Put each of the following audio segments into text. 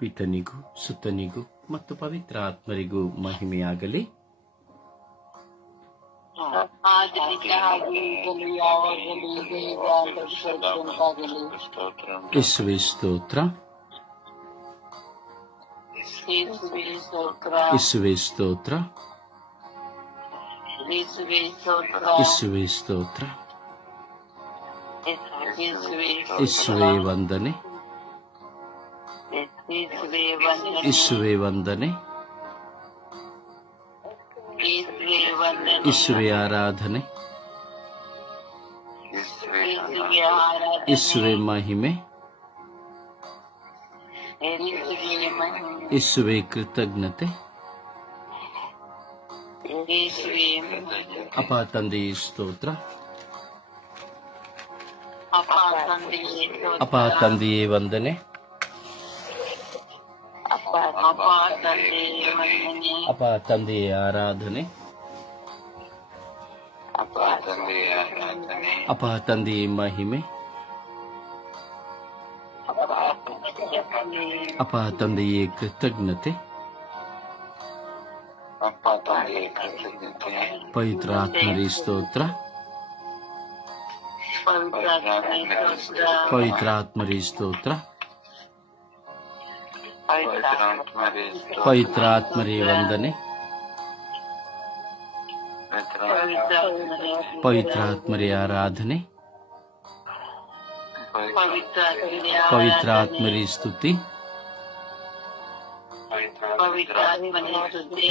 ಪಿತನಿಗೂ ಸುತನಿಗೂ ಮತ್ತು ಪವಿತ್ರ ಆತ್ಮರಿಗೂ ಮಹಿಮೆಯಾಗಲಿ. ಯೇಸುವೇ ಸ್ತೋತ್ರ, ಯೇಸುವೇ ಸ್ತೋತ್ರ, ಯೇಸುವೇ ಸ್ತೋತ್ರ, ಯೇಸುವೇ ವಂದನೆ, ಯೇಸುವೇ ವಂದನೆ, ಯೇಸುವೇ ಆರಾಧನೆ, ಯೇಸುವೇ ಮಹಿಮೆ, ಯೇಸುವೇ ಕೃತಜ್ಞತೆ. ಅಪ್ಪ ತಂದೆಯೇ ಸ್ತೋತ್ರ, ಅಪ್ಪ ತಂದೆಯೇ ವಂದನೆ, ಅಪ್ಪ ತಂದೆಯೇ ಆರಾಧನೆ, ಅಪ್ಪ ತಂದೆಯೇ ಮಹಿಮೆ, ಅಪ್ಪ ತಂದೆಯೇ ಕೃತಜ್ಞತೆ. ಪವಿತ್ರ ಆತ್ಮರೇ ಸ್ತೋತ್ರ, ಪವಿತ್ರ ಆತ್ಮರೇ ಸ್ತೋತ್ರ, ಪವಿತ್ರ ಆತ್ಮರೇ ವಂದನೆ, ಪವಿತ್ರ ಆತ್ಮರೇ ಆರಾಧನೆ, ಪವಿತ್ರ ಆತ್ಮರೇ ಸ್ತುತಿ,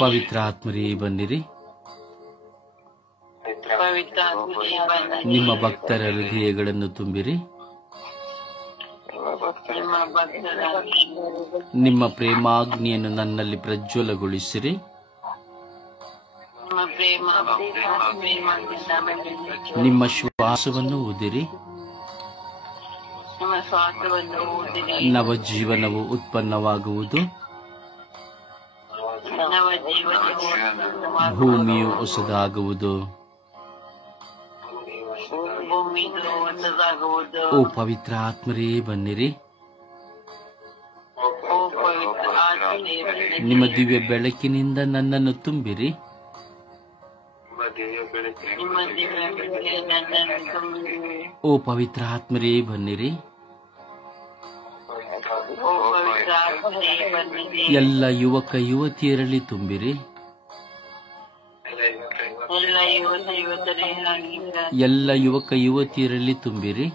ಪವಿತ್ರ ಆತ್ಮರೇ ಬನ್ನಿರಿ. ನಿಮ್ಮ ಭಕ್ತರ ಹೃದಯಗಳನ್ನು ತುಂಬಿರಿ. ನಿಮ್ಮ ಪ್ರೇಮಾಗ್ನಿಯನ್ನು ನನ್ನಲ್ಲಿ ಪ್ರಜ್ವಲಗೊಳಿಸಿರಿ. ನಿಮ್ಮ ಶ್ವಾಸವನ್ನು ಊದಿರಿ. ನವ ಜೀವನವು ಉತ್ಪನ್ನವಾಗುವುದು. ಭೂಮಿಯು ಹೊಸದಾಗುವುದು. ಓ ಪವಿತ್ರ ಆತ್ಮರೇ ಬನ್ನಿರಿ. ನಿಮ್ಮ ದಿವ್ಯ ಬೆಳಕಿನಿಂದ ನನ್ನನ್ನು ತುಂಬಿರಿ. ಓ ಪವಿತ್ರ ಆತ್ಮರೇ ಬನ್ನಿರಿ. ಎಲ್ಲ ಯುವಕ ಯುವತಿಯರಲ್ಲಿ ತುಂಬಿರಿ. ಎಲ್ಲ ಯುವಕ ಯುವತಿಯರಲ್ಲಿ ತುಂಬಿರಿ.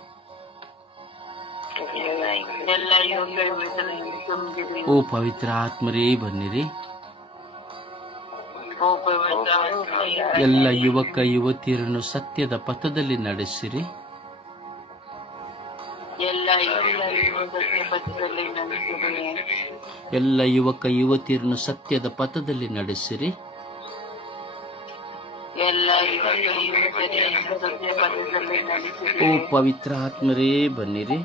ಓ ಪವಿತ್ರ ಆತ್ಮರೇ ಬನ್ನಿರಿ. ಎಲ್ಲ ಯುವಕ ಯುವತಿಯರನ್ನು ಸತ್ಯದ ಪಥದಲ್ಲಿ ನಡೆಸಿರಿ. ಎಲ್ಲ ಯುವಕ ಯುವತಿಯರನ್ನು ಸತ್ಯದ ಪಥದಲ್ಲಿ ನಡೆಸಿರಿ. ಓ ಪವಿತ್ರ ಆತ್ಮರೇ ಬನ್ನಿರಿ.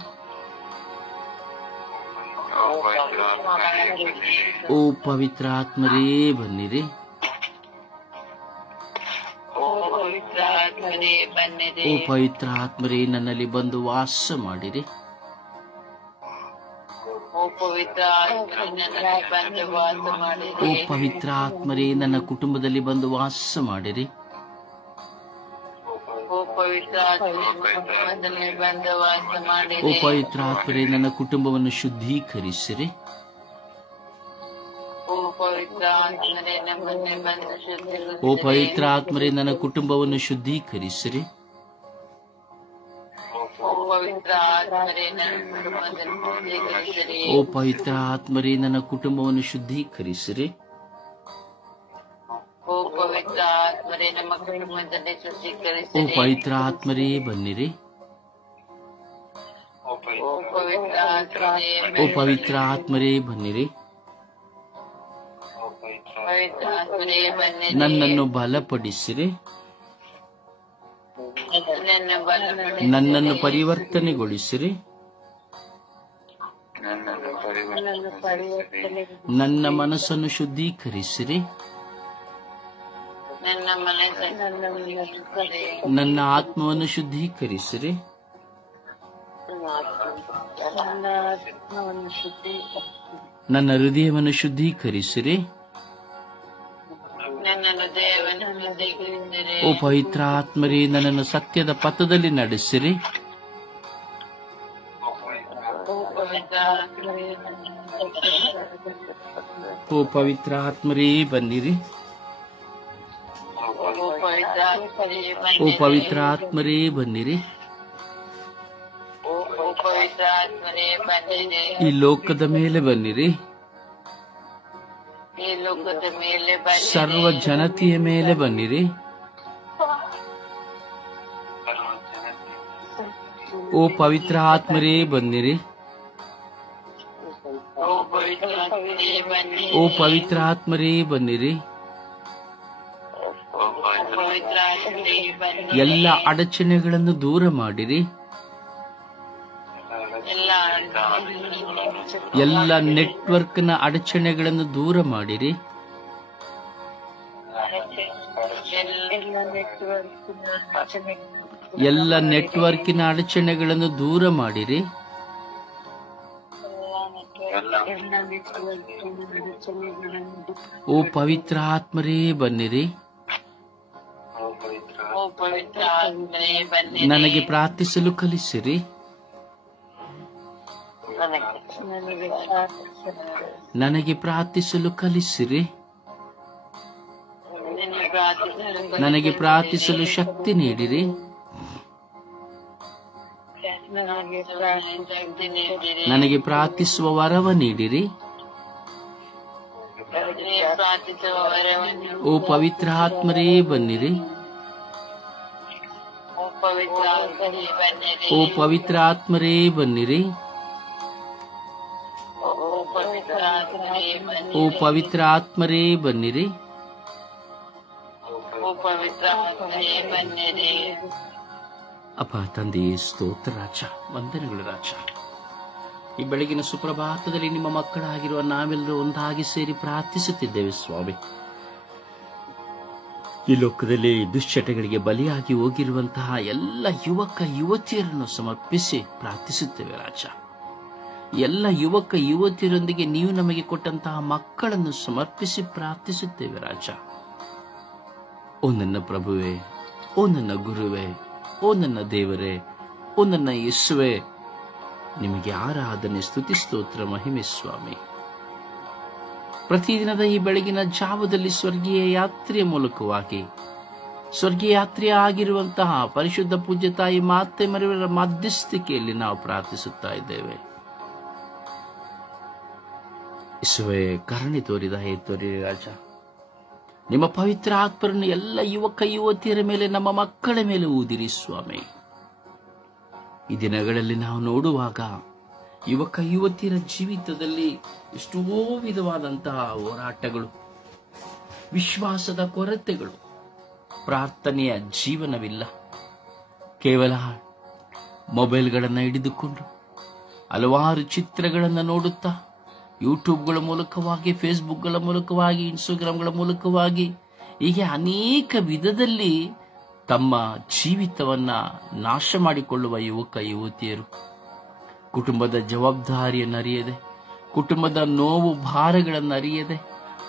ಓ ಪವಿತ್ರ ಆತ್ಮರೇ ಬನ್ನಿರಿ. ಓ ಪವಿತ್ರ ಆತ್ಮರೇ ನನ್ನಲ್ಲಿ ಬಂದು ವಾಸ ಮಾಡಿರಿ. ಓ ಪವಿತ್ರ ಆತ್ಮರೇ ನನ್ನ ಕುಟುಂಬದಲ್ಲಿ ಬಂದು ವಾಸ ಮಾಡಿರಿ. ಓ ಪವಿತ್ರ ಆತ್ಮರೇ ನನ್ನ ಕುಟುಂಬವನ್ನು ಶುದ್ಧೀಕರಿಸಿರಿ. ಓ ಪವಿತ್ರ ಆತ್ಮರೇ ನನ್ನ ಕುಟುಂಬವನ್ನು ಶುದ್ಧೀಕರಿಸಿರಿ. ಓ ಪವಿತ್ರ ಆತ್ಮರೇ ನನ್ನ ಕುಟುಂಬವನ್ನು ಶುದ್ಧೀಕರಿಸಿರಿ. ಓ ಪವಿತ್ರ ಆತ್ಮರೇ ಬನ್ನಿರಿ. ಓ ಪವಿತ್ರ ಆತ್ಮರೇ ಬನ್ನಿರಿ. ನನ್ನನ್ನು ಬಲಪಡಿಸಿರಿ. ನನ್ನನ್ನು ಪರಿವರ್ತನೆಗೊಳಿಸಿರಿ. ನನ್ನ ಮನಸ್ಸನ್ನು ಶುದ್ಧೀಕರಿಸಿರಿ. ನನ್ನ ಆತ್ಮವನ್ನು ಶುದ್ಧೀಕರಿಸಿರಿ. ನನ್ನ ಹೃದಯವನ್ನು ಶುದ್ಧೀಕರಿಸಿರಿ. ಓ ಪವಿತ್ರ ಆತ್ಮರೇ, ನನ್ನನ್ನು ಸತ್ಯದ ಪಥದಲ್ಲಿ ನಡೆಸಿರಿ. ಓ ಪವಿತ್ರ ಆತ್ಮರೇ ಬನ್ನಿರಿ. ಓ ಪವಿತ್ರ ಆತ್ಮರೇ ಬನ್ನಿರಿ. ಈ ಲೋಕದ ಮೇಲೆ ಬನ್ನಿರಿ. ಸರ್ವ ಜನತೆಯ ಮೇಲೆ ಬನ್ನಿರಿ. ಓ ಪವಿತ್ರ ಆತ್ಮರೇ ಬನ್ನಿರಿ. ಓ ಪವಿತ್ರ ಆತ್ಮರೇ ಬನ್ನಿರಿ. ಎಲ್ಲ ಅಡಚಣೆಗಳನ್ನು ದೂರ ಮಾಡಿರಿ. ಎಲ್ಲ ನೆಟ್ವರ್ಕ್ನ ಅಡಚಣೆಗಳನ್ನು ದೂರ ಮಾಡಿರಿ. ಎಲ್ಲ ನೆಟ್ವರ್ಕಿನ ಅಡಚಣೆಗಳನ್ನು ದೂರ ಮಾಡಿರಿ. ಓ ಪವಿತ್ರ ಆತ್ಮರೇ ಬನ್ನಿರಿ. ನನಗೆ ಪ್ರಾರ್ಥಿಸಲು ಕಲಿಸಿರಿ. ನನಗೆ ಪ್ರಾರ್ಥಿಸಲು ಕಲಿಸಿರಿ. ನನಗೆ ಪ್ರಾರ್ಥಿಸಲು ಶಕ್ತಿ ನೀಡಿರಿ. ನನಗೆ ಪ್ರಾರ್ಥಿಸುವ ವರವ ನೀಡಿರಿ. ಓ ಪವಿತ್ರ ಆತ್ಮರೇ ಬನ್ನಿರಿ. ಓ ಪವಿತ್ರ ಆತ್ಮರೇ ಬನ್ನಿರಿ. ಓ ಪವಿತ್ರ ಆತ್ಮರೇ ಬನ್ನಿರಿ. ಅಪ್ಪ ತಂದೆಯೇ ಸ್ತೋತ್ರ ರಾಜ, ವಂದನೆಗಳು ರಾಜ. ಈ ಬೆಳಗಿನ ಸುಪ್ರಭಾತದಲ್ಲಿ ನಿಮ್ಮ ಮಕ್ಕಳಾಗಿರುವ ನಾವೆಲ್ಲರೂ ಒಂದಾಗಿ ಸೇರಿ ಪ್ರಾರ್ಥಿಸುತ್ತಿದ್ದೇವೆ ಸ್ವಾಮಿ. ಈ ಲೋಕದಲ್ಲಿ ದುಶ್ಚಟಗಳಿಗೆ ಬಲಿಯಾಗಿ ಹೋಗಿರುವಂತಹ ಎಲ್ಲ ಯುವಕ ಯುವತಿಯರನ್ನು ಸಮರ್ಪಿಸಿ ಪ್ರಾರ್ಥಿಸುತ್ತೇವೆ ರಾಜ. ಎಲ್ಲ ಯುವಕ ಯುವತಿಯರೊಂದಿಗೆ ನೀವು ನಮಗೆ ಕೊಟ್ಟಂತಹ ಮಕ್ಕಳನ್ನು ಸಮರ್ಪಿಸಿ ಪ್ರಾರ್ಥಿಸುತ್ತೇವೆ ರಾಜ. ಓ ನನ್ನ ಪ್ರಭುವೇ, ಓ ನನ್ನ ಗುರುವೇ, ಓ ನನ್ನ ದೇವರೇ, ಓ ನನ್ನ ಯೇಸುವೇ, ನಿಮಗೆ ಆರಾಧನೆ, ಸ್ತುತಿ, ಸ್ತೋತ್ರ, ಮಹಿಮೆ ಸ್ವಾಮಿ. ಪ್ರತಿದಿನದ ಈ ಬೆಳಗಿನ ಜಾವದಲ್ಲಿ ಸ್ವರ್ಗೀಯ ಯಾತ್ರೆಯ ಮೂಲಕವಾಗಿ ಸ್ವರ್ಗೀಯ ಯಾತ್ರೆ ಆಗಿರುವಂತಹ ಪರಿಶುದ್ಧ ಪೂಜ್ಯ ತಾಯಿ ಮಾತೆ ಮರಿಯವರ ಮಧ್ಯಸ್ಥಿಕೆಯಲ್ಲಿ ನಾವು ಪ್ರಾರ್ಥಿಸುತ್ತಾ ಇದ್ದೇವೆ. ಯೇಸುವೇ, ಕರುಣೆ ತೋರಿದ ತೋರಿರಿ ರಾಜ. ನಿಮ್ಮ ಪವಿತ್ರ ಆತ್ಮರನ್ನು ಎಲ್ಲ ಯುವಕ ಯುವತಿಯರ ಮೇಲೆ, ನಮ್ಮ ಮಕ್ಕಳ ಮೇಲೆ ಊದಿರಿ ಸ್ವಾಮಿ. ಈ ದಿನಗಳಲ್ಲಿ ನಾವು ನೋಡುವಾಗ ಯುವಕ ಯುವತಿಯರ ಜೀವಿತದಲ್ಲಿ ಎಷ್ಟೋ ವಿಧವಾದಂತಹ ಹೋರಾಟಗಳು, ವಿಶ್ವಾಸದ ಕೊರತೆಗಳು, ಪ್ರಾರ್ಥನೆಯ ಜೀವನವಿಲ್ಲ. ಕೇವಲ ಮೊಬೈಲ್ಗಳನ್ನು ಹಿಡಿದುಕೊಂಡು ಹಲವಾರು ಚಿತ್ರಗಳನ್ನು ನೋಡುತ್ತಾ ಯೂಟ್ಯೂಬ್ಗಳ ಮೂಲಕವಾಗಿ, ಫೇಸ್ಬುಕ್ಗಳ ಮೂಲಕವಾಗಿ, ಇನ್ಸ್ಟಾಗ್ರಾಮ್ಗಳ ಮೂಲಕವಾಗಿ ಹೀಗೆ ಅನೇಕ ವಿಧದಲ್ಲಿ ತಮ್ಮ ಜೀವಿತವನ್ನ ನಾಶ ಮಾಡಿಕೊಳ್ಳುವ ಯುವಕ ಯುವತಿಯರು ಕುಟುಂಬದ ಜವಾಬ್ದಾರಿಯನ್ನು ಅರಿಯದೆ, ಕುಟುಂಬದ ನೋವು ಭಾರಗಳನ್ನು ಅರಿಯದೆ,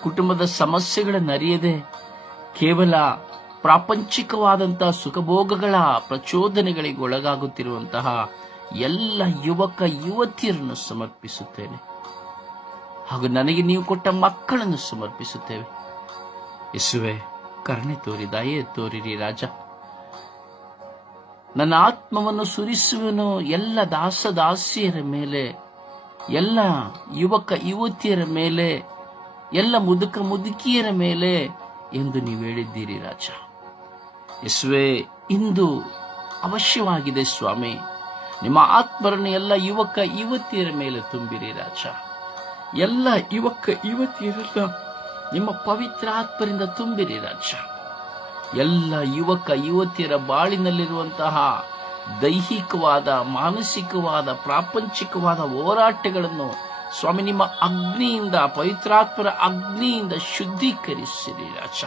ಕುಟುಂಬದ ಸಮಸ್ಯೆಗಳನ್ನು ಅರಿಯದೆ ಕೇವಲ ಪ್ರಾಪಂಚಿಕವಾದಂತಹ ಸುಖಭೋಗಗಳ ಪ್ರಚೋದನೆಗಳಿಗೆ ಒಳಗಾಗುತ್ತಿರುವಂತಹ ಎಲ್ಲ ಯುವಕ ಯುವತಿಯರನ್ನು ಸಮರ್ಪಿಸುತ್ತೇನೆ. ಹಾಗೂ ನನಗೆ ನೀವು ಕೊಟ್ಟ ಮಕ್ಕಳನ್ನು ಸಮರ್ಪಿಸುತ್ತೇವೆ. ಯೇಸುವೇ, ಕರುಣೆ ತೋರಿ, ದಯೆ ತೋರಿರಿ ರಾಜ. ನನ್ನ ಆತ್ಮವನ್ನು ಸುರಿಸುವನು ಎಲ್ಲ ದಾಸದಾಸಿಯರ ಮೇಲೆ, ಎಲ್ಲ ಯುವಕ ಯುವತಿಯರ ಮೇಲೆ, ಎಲ್ಲ ಮುದುಕ ಮುದುಕಿಯರ ಮೇಲೆ ಎಂದು ನೀವು ಹೇಳಿದ್ದೀರಿ ರಾಜ. ಯೇಸುವೇ, ಇಂದು ಅವಶ್ಯವಾಗಿದೆ ಸ್ವಾಮಿ. ನಿಮ್ಮ ಆತ್ಮರನ್ನು ಎಲ್ಲ ಯುವಕ ಯುವತಿಯರ ಮೇಲೆ ತುಂಬಿರಿ ರಾಜ. ಎಲ್ಲ ಯುವಕ ಯುವತಿಯರನ್ನ ನಿಮ್ಮ ಪವಿತ್ರ ಆತ್ಮರಿಂದ ತುಂಬಿರಿ ರಾಜ. ಎಲ್ಲ ಯುವಕ ಯುವತಿಯರ ಬಾಳಿನಲ್ಲಿರುವಂತಹ ದೈಹಿಕವಾದ, ಮಾನಸಿಕವಾದ, ಪ್ರಾಪಂಚಿಕವಾದ ಹೋರಾಟಗಳನ್ನು ಸ್ವಾಮಿ ನಿಮ್ಮ ಅಗ್ನಿಯಿಂದ, ಪವಿತ್ರಾತ್ಮರ ಅಗ್ನಿಯಿಂದ ಶುದ್ಧೀಕರಿಸಿರಿ ರಾಜ.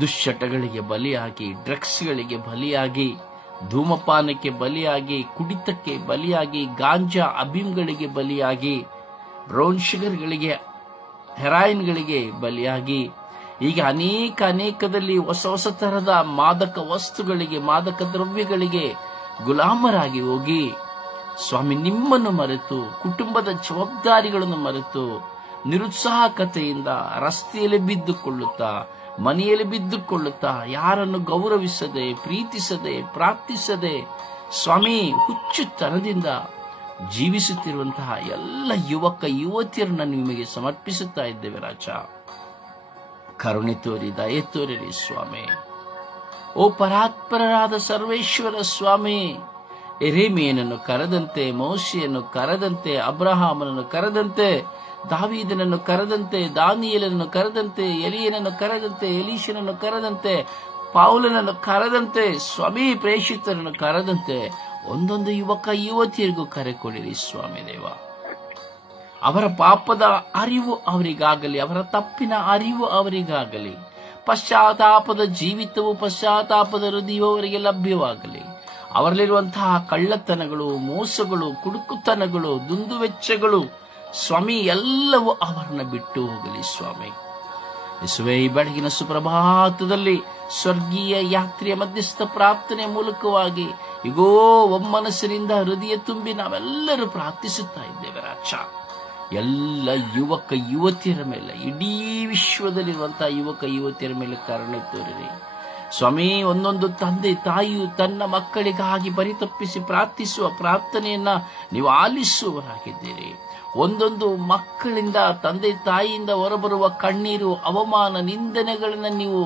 ದುಶ್ಚಟಗಳಿಗೆ ಬಲಿಯಾಗಿ, ಡ್ರಗ್ಸ್ಗಳಿಗೆ ಬಲಿಯಾಗಿ, ಧೂಮಪಾನಕ್ಕೆ ಬಲಿಯಾಗಿ, ಕುಡಿತಕ್ಕೆ ಬಲಿಯಾಗಿ, ಗಾಂಜಾ ಅಭಿಮ್ಗಳಿಗೆ ಬಲಿಯಾಗಿ, ಬ್ರೌನ್ ಶುಗರ್ಗಳಿಗೆ, ಹೆರಾಯಿನ್ಗಳಿಗೆ ಬಲಿಯಾಗಿ, ಈಗ ಅನೇಕದಲ್ಲಿ ಹೊಸ ತರಹದ ಮಾದಕ ವಸ್ತುಗಳಿಗೆ, ಮಾದಕ ದ್ರವ್ಯಗಳಿಗೆ ಗುಲಾಮರಾಗಿ ಹೋಗಿ ಸ್ವಾಮಿ ನಿಮ್ಮನ್ನು ಮರೆತು, ಕುಟುಂಬದ ಜವಾಬ್ದಾರಿಗಳನ್ನು ಮರೆತು, ನಿರುತ್ಸಾಹಕತೆಯಿಂದ ರಸ್ತೆಯಲ್ಲಿ ಬಿದ್ದುಕೊಳ್ಳುತ್ತಾ, ಮನೆಯಲ್ಲಿ ಬಿದ್ದುಕೊಳ್ಳುತ್ತಾ, ಯಾರನ್ನು ಗೌರವಿಸದೆ, ಪ್ರೀತಿಸದೆ, ಪ್ರಾರ್ಥಿಸದೆ ಸ್ವಾಮಿ ಹುಚ್ಚುತನದಿಂದ ಜೀವಿಸುತ್ತಿರುವಂತಹ ಎಲ್ಲ ಯುವಕ ಯುವತಿಯರನ್ನು ನಿಮಗೆ ಸಮರ್ಪಿಸುತ್ತಾ ಇದ್ದೇವೆ ರಾಜ. ಕರುಣೆ ತೋರಿ, ದಯೆ ತೋರಿರಿ ಸ್ವಾಮಿ. ಓ ಪರಾತ್ಪರರಾದ ಸರ್ವೇಶ್ವರ ಸ್ವಾಮಿ, ಎರೇಮಿಯನನ್ನು ಕರೆದಂತೆ, ಮೋಶೆಯನ್ನು ಕರೆದಂತೆ, ಅಬ್ರಹಾಮನನ್ನು ಕರೆದಂತೆ, ದಾವೀದನನ್ನು ಕರೆದಂತೆ, ದಾನಿಯೇಲನನ್ನು ಕರೆದಂತೆ, ಎಲಿಯನನ್ನು ಕರೆದಂತೆ, ಎಲೀಷನನ್ನು ಕರೆದಂತೆ, ಪೌಲನನ್ನು ಕರೆದಂತೆ, ಸ್ವಾಮಿ ಪ್ರೇಷಿತರನ್ನು ಕರೆದಂತೆ ಒಂದೊಂದು ಯುವಕ ಯುವತಿಯರಿಗೂ ಕರೆ ಕೊಡಿರಿ ಸ್ವಾಮಿ ದೇವ. ಅವರ ಪಾಪದ ಅರಿವು ಅವರಿಗಾಗಲಿ, ಅವರ ತಪ್ಪಿನ ಅರಿವು ಅವರಿಗಾಗಲಿ, ಪಶ್ಚಾತ್ತಾಪದ ಜೀವಿತವು, ಪಶ್ಚಾತ್ತಾಪದ ಹೃದಯವು ಅವರಿಗೆ ಲಭ್ಯವಾಗಲಿ. ಅವರಲ್ಲಿರುವಂತಹ ಕಳ್ಳತನಗಳು, ಮೋಸಗಳು, ಕುಡುಕುತನಗಳು, ದುಂದುವೆಚ್ಚಗಳು ಸ್ವಾಮಿ ಎಲ್ಲವೂ ಅವರನ್ನ ಬಿಟ್ಟು ಹೋಗಲಿ ಸ್ವಾಮಿ. ಯೇಸುವೇ, ಈ ಬೆಳಗಿನ ಸುಪ್ರಭಾತದಲ್ಲಿ ಸ್ವರ್ಗೀಯ ಯಾತ್ರೆಯ ಮಧ್ಯಸ್ಥ ಪ್ರಾರ್ಥನೆ ಮೂಲಕವಾಗಿ ಈಗೋ ಒಮ್ಮನಸ್ಸಿನಿಂದ ಹೃದಯ ತುಂಬಿ ನಾವೆಲ್ಲರೂ ಪ್ರಾರ್ಥಿಸುತ್ತಾ ಇದ್ದೇವೆ ರಾಜ. ಎಲ್ಲ ಯುವಕ ಯುವತಿಯರ ಮೇಲೆ, ಇಡೀ ವಿಶ್ವದಲ್ಲಿರುವಂತಹ ಯುವಕ ಯುವತಿಯರ ಮೇಲೆ ಕರುಣೆ ತೋರಿರಿ ಸ್ವಾಮಿ. ಒಂದೊಂದು ತಂದೆ ತಾಯಿಯು ತನ್ನ ಮಕ್ಕಳಿಗಾಗಿ ಪರಿತಪ್ಪಿಸಿ ಪ್ರಾರ್ಥಿಸುವ ಪ್ರಾರ್ಥನೆಯನ್ನ ನೀವು ಆಲಿಸುವವರಾಗಿದ್ದೀರಿ. ಒಂದೊಂದು ಮಕ್ಕಳಿಂದ, ತಂದೆ ತಾಯಿಯಿಂದ ಹೊರಬರುವ ಕಣ್ಣೀರು, ಅವಮಾನ, ನಿಂದನೆಗಳನ್ನ ನೀವು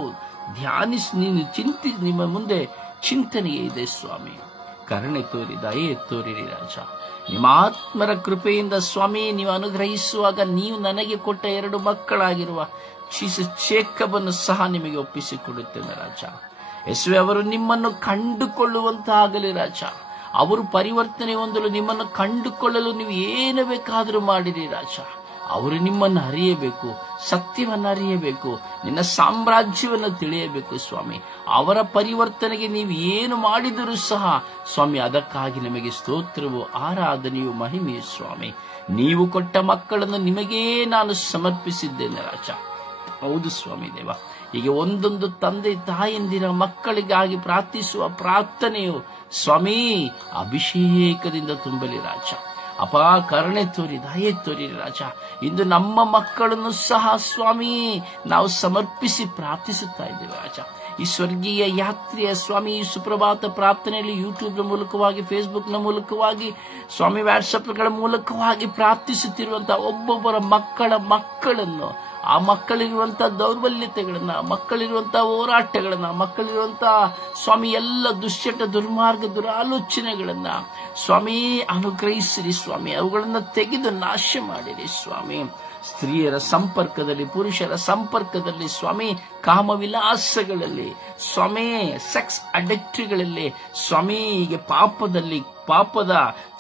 ನಿಮ್ಮ ಮುಂದೆ ಚಿಂತನೆ ಇದೆ ಸ್ವಾಮಿ. ಕರುಣೆ ತೋರಿ, ದಯೆ ತೋರಿರಿ ರಾಜ. ನಿಮ್ಮ ಆತ್ಮರ ಕೃಪೆಯಿಂದ ಸ್ವಾಮಿ ನೀವು ಅನುಗ್ರಹಿಸುವಾಗ ನೀವು ನನಗೆ ಕೊಟ್ಟ 2 ಮಕ್ಕಳಾಗಿರುವ ಚೇಕಬನ್ನು ಸಹ ನಿಮಗೆ ಒಪ್ಪಿಸಿಕೊಡುತ್ತೇನೆ ರಾಜ. ಯೇಸುವೆ, ಅವರು ನಿಮ್ಮನ್ನು ಕಂಡುಕೊಳ್ಳುವಂತಾಗಲಿ ರಾಜ. ಅವರು ಪರಿವರ್ತನೆ ಹೊಂದಲು, ನಿಮ್ಮನ್ನು ಕಂಡುಕೊಳ್ಳಲು ನೀವು ಏನು ಬೇಕಾದರೂ ಮಾಡಿರಿ ರಾಜ. ಅವರು ನಿಮ್ಮನ್ನು ಅರಿಯಬೇಕು, ಸತ್ಯವನ್ನು ಅರಿಯಬೇಕು, ನಿನ್ನ ಸಾಮ್ರಾಜ್ಯವನ್ನು ತಿಳಿಯಬೇಕು ಸ್ವಾಮಿ. ಅವರ ಪರಿವರ್ತನೆಗೆ ನೀವು ಏನು ಮಾಡಿದರೂ ಸಹ ಸ್ವಾಮಿ ಅದಕ್ಕಾಗಿ ನಿಮಗೆ ಸ್ತೋತ್ರವು, ಆರಾಧನೆಯು, ಮಹಿಮೆಯು ಸ್ವಾಮಿ. ನೀವು ಕೊಟ್ಟ ಮಕ್ಕಳನ್ನು ನಿಮಗೇ ನಾನು ಸಮರ್ಪಿಸಿದ್ದೇನೆ ರಾಜ. ಹೌದು ಸ್ವಾಮಿ ದೇವ. ಹೀಗೆ ಒಂದೊಂದು ತಂದೆ ತಾಯಂದಿರ ಮಕ್ಕಳಿಗಾಗಿ ಪ್ರಾರ್ಥಿಸುವ ಪ್ರಾರ್ಥನೆಯು ಸ್ವಾಮಿ ಅಭಿಷೇಕದಿಂದ ತುಂಬಲಿ ರಾಜ. ಅಪ ಕರುಣೆ ತೋರಿ, ದಯೆ ತೋರಿ ರಾಜ. ಇಂದು ನಮ್ಮ ಮಕ್ಕಳನ್ನು ಸಹ ಸ್ವಾಮಿ ನಾವು ಸಮರ್ಪಿಸಿ ಪ್ರಾರ್ಥಿಸುತ್ತಾ ಇದ್ದೇವೆ ರಾಜ. ಈ ಸ್ವರ್ಗೀಯ ಯಾತ್ರೆಯ ಸ್ವಾಮಿ ಸುಪ್ರಭಾತ ಪ್ರಾರ್ಥನೆಯಲ್ಲಿ ಯೂಟ್ಯೂಬ್ನ ಮೂಲಕವಾಗಿ, ಫೇಸ್ಬುಕ್ನ ಮೂಲಕವಾಗಿ, ಸ್ವಾಮಿ ವಾಟ್ಸಪ್ಗಳ ಮೂಲಕವಾಗಿ ಪ್ರಾರ್ಥಿಸುತ್ತಿರುವಂತಹ ಒಬ್ಬೊಬ್ಬರ ಮಕ್ಕಳನ್ನು, ಆ ಮಕ್ಕಳಿರುವಂತಹ ದೌರ್ಬಲ್ಯತೆಗಳನ್ನ, ಮಕ್ಕಳಿರುವಂತಹ ಹೋರಾಟಗಳನ್ನ, ಮಕ್ಕಳಿರುವಂತಹ ಸ್ವಾಮಿ ಎಲ್ಲ ದುಶ್ಚಟ, ದುರ್ಮಾರ್ಗ, ದುರಾಲೋಚನೆಗಳನ್ನ ಸ್ವಾಮಿ ಅನುಗ್ರಹಿಸಿರಿ ಸ್ವಾಮಿ. ಅವುಗಳನ್ನ ತೆಗೆದು ನಾಶ ಮಾಡಿರಿ ಸ್ವಾಮಿ. ಸ್ತ್ರೀಯರ ಸಂಪರ್ಕದಲ್ಲಿ, ಪುರುಷರ ಸಂಪರ್ಕದಲ್ಲಿ ಸ್ವಾಮಿ, ಕಾಮವಿಲಾಸಗಳಲ್ಲಿ ಸ್ವಾಮಿ, ಸೆಕ್ಸ್ ಅಡಿಕ್ಟ್ಗಳಲ್ಲಿ ಸ್ವಾಮಿ, ಹೀಗೆ ಪಾಪದ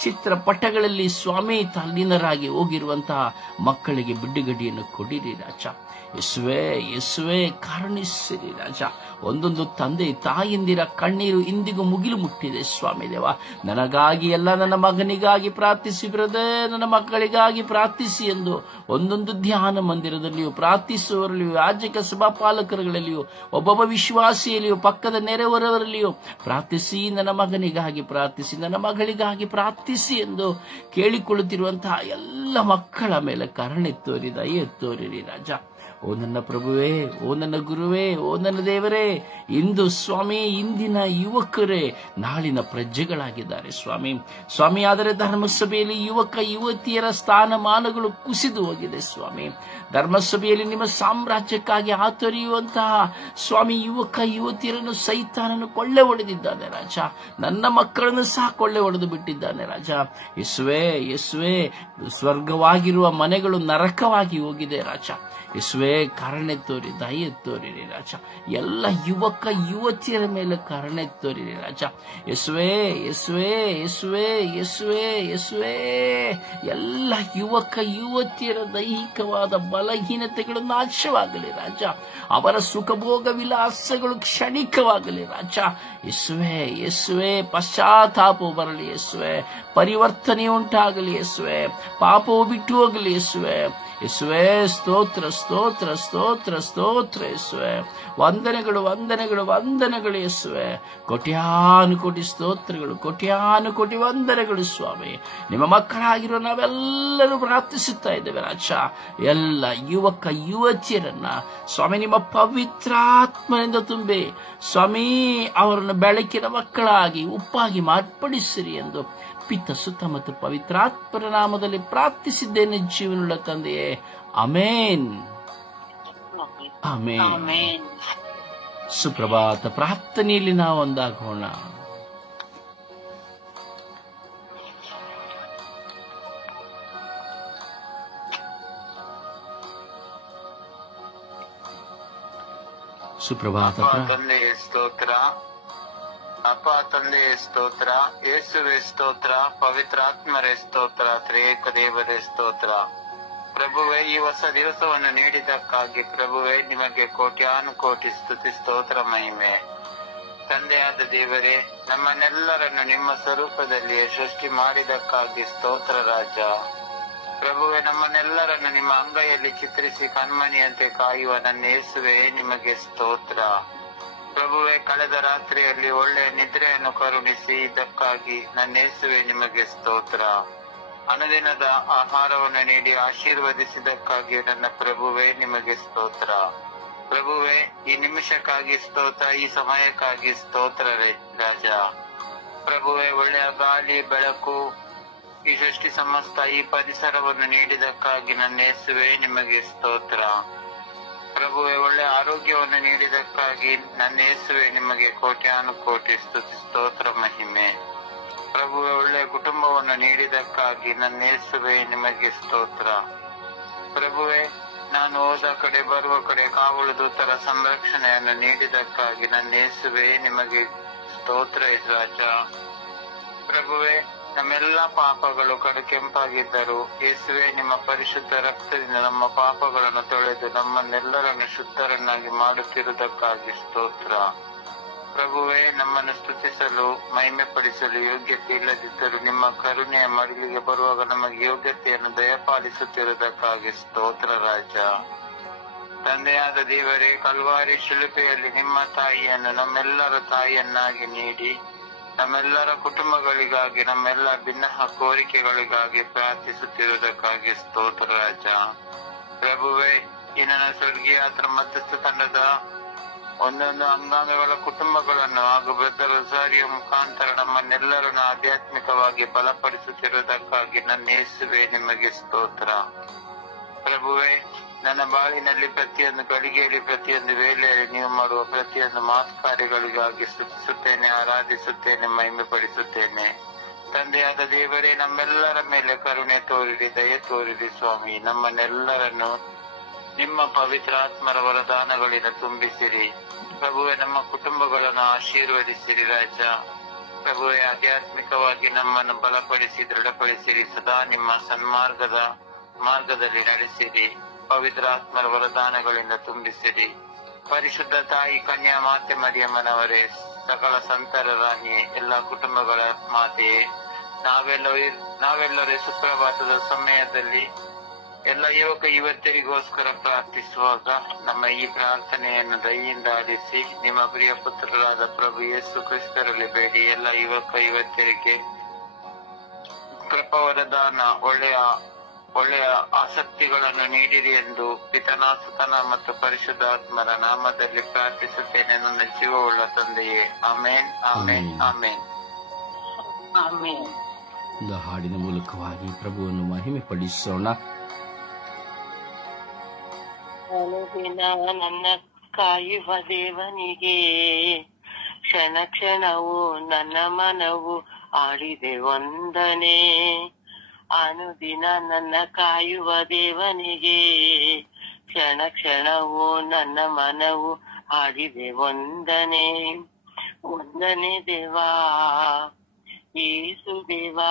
ಚಿತ್ರಪಟಗಳಲ್ಲಿ ಸ್ವಾಮಿ ತಲ್ಲೀನರಾಗಿ ಹೋಗಿರುವಂತಹ ಮಕ್ಕಳಿಗೆ ಬಿಡುಗಡೆಯನ್ನು ಕೊಡಿರಿ ರಾಜ. ಯೇಸುವೆ ಕರುಣಿಸಿರಿ ರಾಜ. ಒಂದೊಂದು ತಂದೆ ತಾಯಂದಿರ ಕಣ್ಣೀರು ಇಂದಿಗೂ ಮುಗಿಲು ಮುಟ್ಟಿದೆ ಸ್ವಾಮಿ ದೇವ. ನನಗಾಗಿ ಎಲ್ಲ, ನನ್ನ ಮಗನಿಗಾಗಿ ಪ್ರಾರ್ಥಿಸಿ ಬ್ರದರ್, ನನ್ನ ಮಕ್ಕಳಿಗಾಗಿ ಪ್ರಾರ್ಥಿಸಿ ಎಂದು ಒಂದೊಂದು ಧ್ಯಾನ ಮಂದಿರದಲ್ಲಿಯೂ, ಪ್ರಾರ್ಥಿಸುವವರಲ್ಲಿಯೂ, ಯಾಜಕ ಸಭಾಪಾಲಕರುಗಳಲ್ಲಿಯೂ, ಒಬ್ಬೊಬ್ಬ ವಿಶ್ವಾಸಿಯಲ್ಲಿಯೂ, ಪಕ್ಕದ ನೆರೆಹೊರವರಲ್ಲಿಯೂ ಪ್ರಾರ್ಥಿಸಿ, ನನ್ನ ಮಗನಿಗಾಗಿ ಪ್ರಾರ್ಥಿಸಿ, ನನ್ನ ಮಗಳಿಗಾಗಿ ಪ್ರಾರ್ಥಿಸಿ ಎಂದು ಕೇಳಿಕೊಳ್ಳುತ್ತಿರುವಂತಹ ಎಲ್ಲ ಮಕ್ಕಳ ಮೇಲೆ ಕರುಣೆ ತೋರಿ, ದಯೆ ತೋರಿರಿ ರಾಜ. ಓ ನನ್ನ ಪ್ರಭುವೇ, ಓ ನನ್ನ ಗುರುವೇ, ಓ ನನ್ನ ದೇವರೇ, ಇಂದು ಸ್ವಾಮಿ ಇಂದಿನ ಯುವಕರೇ ನಾಳಿನ ಪ್ರಜೆಗಳಾಗಿದ್ದಾರೆ ಸ್ವಾಮಿ. ಆದರೆ ಧರ್ಮಸಭೆಯಲ್ಲಿ ಯುವಕ ಯುವತಿಯರ ಸ್ಥಾನಮಾನಗಳು ಕುಸಿದು ಹೋಗಿದೆ ಸ್ವಾಮಿ. ಧರ್ಮಸಭೆಯಲ್ಲಿ ನಿಮ್ಮ ಸಾಮ್ರಾಜ್ಯಕ್ಕಾಗಿ ಹಾತೊರೆಯುವಂತಹ ಸ್ವಾಮಿ ಯುವಕ ಯುವತಿಯರನ್ನು ಸೈತಾನನು ಕೊಳ್ಳೆ ಹೊಡೆದಿದ್ದಾನೆ ರಾಜ. ನನ್ನ ಮಕ್ಕಳನ್ನು ಸಹ ಕೊಳ್ಳೆ ಹೊಡೆದು ಬಿಟ್ಟಿದ್ದಾನೆ ರಾಜ. ಯೇಸುವೆ, ಸ್ವರ್ಗವಾಗಿರುವ ಮನೆಗಳು ನರಕವಾಗಿ ಹೋಗಿದೆ ರಾಜ. ಯೇಸುವೆ ಕರುಣೆ ತೋರಿ, ದಯೆ ತೋರಿರಿ ರಾಜ. ಎಲ್ಲ ಯುವಕ ಯುವತಿಯರ ಮೇಲೆ ಕರುಣೆ ತೋರಿರಿ ರಾಜ. ಯೇಸುವೆ ಯೇಸುವೆ ಯೇಸುವೆ ಯೇಸುವೆ ಯೇಸುವೆ ಎಲ್ಲ ಯುವಕ ಯುವತಿಯರ ದೈಹಿಕವಾದ ಬಲಹೀನತೆಗಳು ನಾಶವಾಗಲಿ ರಾಜ. ಅವರ ಸುಖಭೋಗ ವಿಲಾಸಗಳು ಕ್ಷಣಿಕವಾಗಲಿ ರಾಜ. ಯೇಸುವೆ ಯೇಸುವೆ ಪಶ್ಚಾತ್ತಾಪವು ಬರಲಿ ಯೇಸುವೆ, ಪರಿವರ್ತನೆ ಉಂಟಾಗಲಿ ಯೇಸುವೆ, ಪಾಪವು ಬಿಟ್ಟು ಹೋಗಲಿ ಯೇಸುವೆ. ಯೇಸುವೆ ಸ್ತೋತ್ರ ಸ್ತೋತ್ರ ಸ್ತೋತ್ರ ಸ್ತೋತ್ರ ಯೇಸುವೆ. ವಂದನೆಗಳು ವಂದನೆಗಳು ವಂದನೆಗಳು ಯೇಸುವೆ. ಕೋಟ್ಯಾನುಕೋಟಿ ಸ್ತೋತ್ರಗಳು, ಕೋಟ್ಯಾನುಕೋಟಿ ವಂದನೆಗಳು ಸ್ವಾಮಿ. ನಿಮ್ಮ ಮಕ್ಕಳಾಗಿರೋ ನಾವೆಲ್ಲರೂ ಪ್ರಾರ್ಥಿಸುತ್ತಾ ಇದ್ದೇವೆ ರಾಜ. ಎಲ್ಲ ಯುವಕ ಯುವತಿಯರನ್ನ ಸ್ವಾಮಿ ನಿಮ್ಮ ಪವಿತ್ರಾತ್ಮನಿಂದ ತುಂಬಿ ಸ್ವಾಮಿ ಅವರನ್ನು ಬೆಳಕಿನ ಮಕ್ಕಳಾಗಿ ಉಪ್ಪಾಗಿ ಮಾರ್ಪಡಿಸಿರಿ ಎಂದು ಪಿತ ಸುತ್ತ ಮತ್ತು ಪವಿತ್ರಾತ್ಮರ ನಾಮದಲ್ಲಿ ಪ್ರಾರ್ಥಿಸಿದ್ದೇನೆ ಜೀವನುಳ್ಳ ತಂದೆಯೇ. ಆಮೇನ್ ಆಮೇನ್. ಸುಪ್ರಭಾತ ಪ್ರಾರ್ಥನೆಯಲ್ಲಿ ನಾವು ಒಂದಾಗೋಣ. ಸುಪ್ರಭಾತ ತಂದೆಯ ಸ್ತೋತ್ರ, ಅಪ್ಪ ತಂದೆಯ ಸ್ತೋತ್ರ, ಯೇಸುವೆ ಸ್ತೋತ್ರ, ಪವಿತ್ರಾತ್ಮರೇ ಸ್ತೋತ್ರ, ತ್ರಿಯೇಕ ದೇವರೇ ಸ್ತೋತ್ರ. ಪ್ರಭುವೆ, ಈ ಹೊಸ ದಿವಸವನ್ನು ನೀಡಿದ್ದಕ್ಕಾಗಿ ಪ್ರಭುವೆ ನಿಮಗೆ ಕೋಟ್ಯಾನುಕೋಟಿ ಸ್ತುತಿ ಸ್ತೋತ್ರ ಮಹಿಮೆ. ತಂದೆಯಾದ ದೇವರೇ, ನಮ್ಮನ್ನೆಲ್ಲರನ್ನು ನಿಮ್ಮ ಸ್ವರೂಪದಲ್ಲಿಯೇ ಸೃಷ್ಟಿ ಮಾಡಿದಕ್ಕಾಗಿ ಸ್ತೋತ್ರ ರಾಜ. ಪ್ರಭುವೆ, ನಮ್ಮನ್ನೆಲ್ಲರನ್ನು ನಿಮ್ಮ ಅಂಗೈಯಲ್ಲಿ ಚಿತ್ರಿಸಿ ಕಣ್ಮಣಿಯಂತೆ ಕಾಯುವ ನನ್ನ ಯೇಸುವೆ ನಿಮಗೆ ಸ್ತೋತ್ರ. ಪ್ರಭುವೆ, ಕಳೆದ ರಾತ್ರಿಯಲ್ಲಿ ಒಳ್ಳೆಯ ನಿದ್ರೆಯನ್ನು ಕರುಣಿಸಿ ಇದಕ್ಕಾಗಿ ನನ್ನ ಯೇಸುವೆ ನಿಮಗೆ ಸ್ತೋತ್ರ. ಅನುದಿನದ ಆಹಾರವನ್ನು ನೀಡಿ ಆಶೀರ್ವದಿಸಿದಕ್ಕಾಗಿ ನನ್ನ ಪ್ರಭುವೆ ನಿಮಗೆ ಸ್ತೋತ್ರ. ಪ್ರಭುವೆ, ಈ ನಿಮಿಷಕ್ಕಾಗಿ ಸ್ತೋತ್ರ, ಈ ಸಮಯಕ್ಕಾಗಿ ಸ್ತೋತ್ರ ರಾಜ. ಪ್ರಭುವೆ, ಒಳ್ಳೆಯ ಗಾಳಿ ಬೆಳಕು, ಈ ಸೃಷ್ಟಿ ಸಮಸ್ತ ಈ ಪರಿಸರವನ್ನು ನೀಡಿದಕ್ಕಾಗಿ ನನ್ನ ಯೇಸುವೆ ನಿಮಗೆ ಸ್ತೋತ್ರ. ಪ್ರಭುವೆ, ಒಳ್ಳೆ ಆರೋಗ್ಯವನ್ನು ನೀಡಿದಕ್ಕಾಗಿ ನನ್ನ ಯೇಸುವೆ ನಿಮಗೆ ಕೋಟ್ಯಾನುಕೋಟಿ ಸ್ತುತಿ ಸ್ತೋತ್ರ ಮಹಿಮೆ. ಪ್ರಭುವೆ, ಒಳ್ಳೆ ಕುಟುಂಬವನ್ನು ನೀಡಿದಕ್ಕಾಗಿ ನನ್ನ ಯೇಸುವೆ ನಿಮಗೆ ಸ್ತೋತ್ರ. ಪ್ರಭುವೆ, ನಾನು ಹೋದ ಕಡೆ ಬರುವ ಕಡೆ ಕಾವಲು ದೂತರ ಸಂರಕ್ಷಣೆಯನ್ನು ನೀಡಿದಕ್ಕಾಗಿ ನನ್ನ ಯೇಸುವೆ ನಿಮಗೆ ಸ್ತೋತ್ರ ರಾಜ. ಪ್ರಭುವೆ, ನಮ್ಮೆಲ್ಲ ಪಾಪಗಳು ಕಡು ಕೆಂಪಾಗಿದ್ದರು ಯೇಸುವೆ ನಿಮ್ಮ ಪರಿಶುದ್ಧ ರಕ್ತದಿಂದ ನಮ್ಮ ಪಾಪಗಳನ್ನು ತೊಳೆದು ನಮ್ಮನ್ನೆಲ್ಲರನ್ನು ಶುದ್ಧರನ್ನಾಗಿ ಮಾಡುತ್ತಿರುವುದಕ್ಕಾಗಿ ಸ್ತೋತ್ರ. ಪ್ರಭುವೆ, ನಮ್ಮನ್ನು ಸ್ತುತಿಸಲು ಮಹಿಮೆ ಪಡಿಸಲು ಯೋಗ್ಯತೆ ಇಲ್ಲದಿದ್ದರೂ ನಿಮ್ಮ ಕರುಣೆಯ ಮಡಿಲಿಗೆ ಬರುವಾಗ ನಮಗೆ ಯೋಗ್ಯತೆಯನ್ನು ದಯಪಾಲಿಸುತ್ತಿರುವುದಕ್ಕಾಗಿ ಸ್ತೋತ್ರ ರಾಜ. ತಂದೆಯಾದ ದೇವರೇ, ಕಲ್ವಾರಿ ಶಿಲುಬೆಯಲ್ಲಿ ನಿಮ್ಮ ತಾಯಿಯನ್ನು ನಮ್ಮೆಲ್ಲರ ತಾಯಿಯನ್ನಾಗಿ ನೀಡಿ ನಮ್ಮೆಲ್ಲರ ಕುಟುಂಬಗಳಿಗಾಗಿ ನಮ್ಮೆಲ್ಲ ಭಿನ್ನ ಕೋರಿಕೆಗಳಿಗಾಗಿ ಪ್ರಾರ್ಥಿಸುತ್ತಿರುವುದಕ್ಕಾಗಿ ಸ್ತೋತ್ರ ರಾಜ. ಪ್ರಭುವೆ, ಈ ನನ್ನ ಸ್ವರ್ಗೀಯಾತ್ರ ಮಧ್ಯಸ್ಥ ತಂಡದ ಒಂದೊಂದು ಅಂಗಾಂಗಗಳ ಕುಟುಂಬಗಳನ್ನು ಹಾಗೂ ಬದ್ಧ ರೊಸಾರಿಯ ಮುಖಾಂತರ ನಮ್ಮನ್ನೆಲ್ಲರನ್ನು ಆಧ್ಯಾತ್ಮಿಕವಾಗಿ ಬಲಪಡಿಸುತ್ತಿರುವುದಕ್ಕಾಗಿ ನನ್ನ ಯೇಸುವೆ ನಿಮಗೆ ಸ್ತೋತ್ರ. ಪ್ರಭುವೆ, ನನ್ನ ಬಾಳಿನಲ್ಲಿ ಪ್ರತಿಯೊಂದು ಗಳಿಗೆಯಲ್ಲಿ ಪ್ರತಿಯೊಂದು ವೇಳೆಯಲ್ಲಿ ನೀವು ಮಾಡುವ ಪ್ರತಿಯೊಂದು ಮಾಸ್ಕಾರ್ಯಗಳಿಗಾಗಿ ಸ್ತುತಿಸುತ್ತೇನೆ, ಆರಾಧಿಸುತ್ತೇನೆ, ಮಹಿಮೆ ಪಡಿಸುತ್ತೇನೆ. ತಂದೆಯಾದ ದೇವರೇ, ನಮ್ಮೆಲ್ಲರ ಮೇಲೆ ಕರುಣೆ ತೋರಿರಿ, ದಯೆ ತೋರಿರಿ ಸ್ವಾಮಿ. ನಮ್ಮನ್ನೆಲ್ಲರನ್ನು ನಿಮ್ಮ ಪವಿತ್ರಾತ್ಮರ ವರದಾನಗಳಿಂದ ತುಂಬಿಸಿರಿ. ಪ್ರಭುವೆ, ನಮ್ಮ ಕುಟುಂಬಗಳನ್ನು ಆಶೀರ್ವದಿಸಿರಿ ರಾಜ. ಪ್ರಭುವೆ, ಆಧ್ಯಾತ್ಮಿಕವಾಗಿ ನಮ್ಮನ್ನು ಬಲಪಡಿಸಿ ದೃಢಪಡಿಸಿರಿ. ಸದಾ ನಿಮ್ಮ ಮಾರ್ಗದಲ್ಲಿ ನಡೆಸಿರಿ. ಪವಿತ್ರಾತ್ಮರ ವರದಾನಗಳಿಂದ ತುಂಬಿಸಿರಿ. ಪರಿಶುದ್ಧ ತಾಯಿ ಕನ್ಯಾ ಮಾತೆ ಮರಿಯಮ್ಮನವರೇ, ಸಕಲ ಸಂತರ ರಾಣಿಯೇ, ಎಲ್ಲಾ ಕುಟುಂಬಗಳ ಮಾತೆಯೇ, ನಾವೆಲ್ಲರೂ ಸುಪ್ರಭಾತದ ಸಮಯದಲ್ಲಿ ಎಲ್ಲ ಯುವಕ ಯುವತಿಯರಿಗೋಸ್ಕರ ಪ್ರಾರ್ಥಿಸುವಾಗ ನಮ್ಮ ಈ ಪ್ರಾರ್ಥನೆಯನ್ನು ದಯೆಯಿಂದ ಆಲಿಸಿ ನಿಮ್ಮ ಪ್ರಿಯ ಪುತ್ರರಾದ ಪ್ರಭು ಯೇಸು ಕ್ರಿಸ್ತರಲ್ಲಿ ಬೇಡಿ ಎಲ್ಲ ಯುವಕ ಯುವತಿಯರಿಗೆ ಕೃಪವರದಾನ ಒಳ್ಳೆಯ ಆಸಕ್ತಿಗಳನ್ನು ನೀಡಿರಿ ಎಂದು ಪಿತನ ಸುತನ ಮತ್ತು ಪರಿಶುದ್ಧಾತ್ಮರ ನಾಮದಲ್ಲಿ ಪ್ರಾರ್ಥಿಸುತ್ತೇನೆ ನನ್ನ ಜೀವವುಳ್ಳ ತಂದೆಯೇ. ಆಮೇನ್ ಆಮೇನ್ ಆಮೇನ್ ಆಮೇನ್. ಒಂದು ಹಾಡಿನ ಮೂಲಕವಾಗಿ ಪ್ರಭುವನ್ನು ಮಹಿಮೆ ಪಡಿಸೋಣ. ಅನುದಿನ ನನ್ನ ಕಾಯುವ ದೇವನಿಗೆ ಕ್ಷಣ ಕ್ಷಣವು ನನ್ನ ಮನವು ಆಡಿದೆ ವಂದನೆ. ಅನುದಿನ ನನ್ನ ಕಾಯುವ ದೇವನಿಗೆ ಕ್ಷಣ ಕ್ಷಣವೂ ನನ್ನ ಮನವು ಹಾಡಿದೆ ವಂದನೆ. ವಂದನೆ ದೇವಾ ಯೇಸು ದೇವಾ,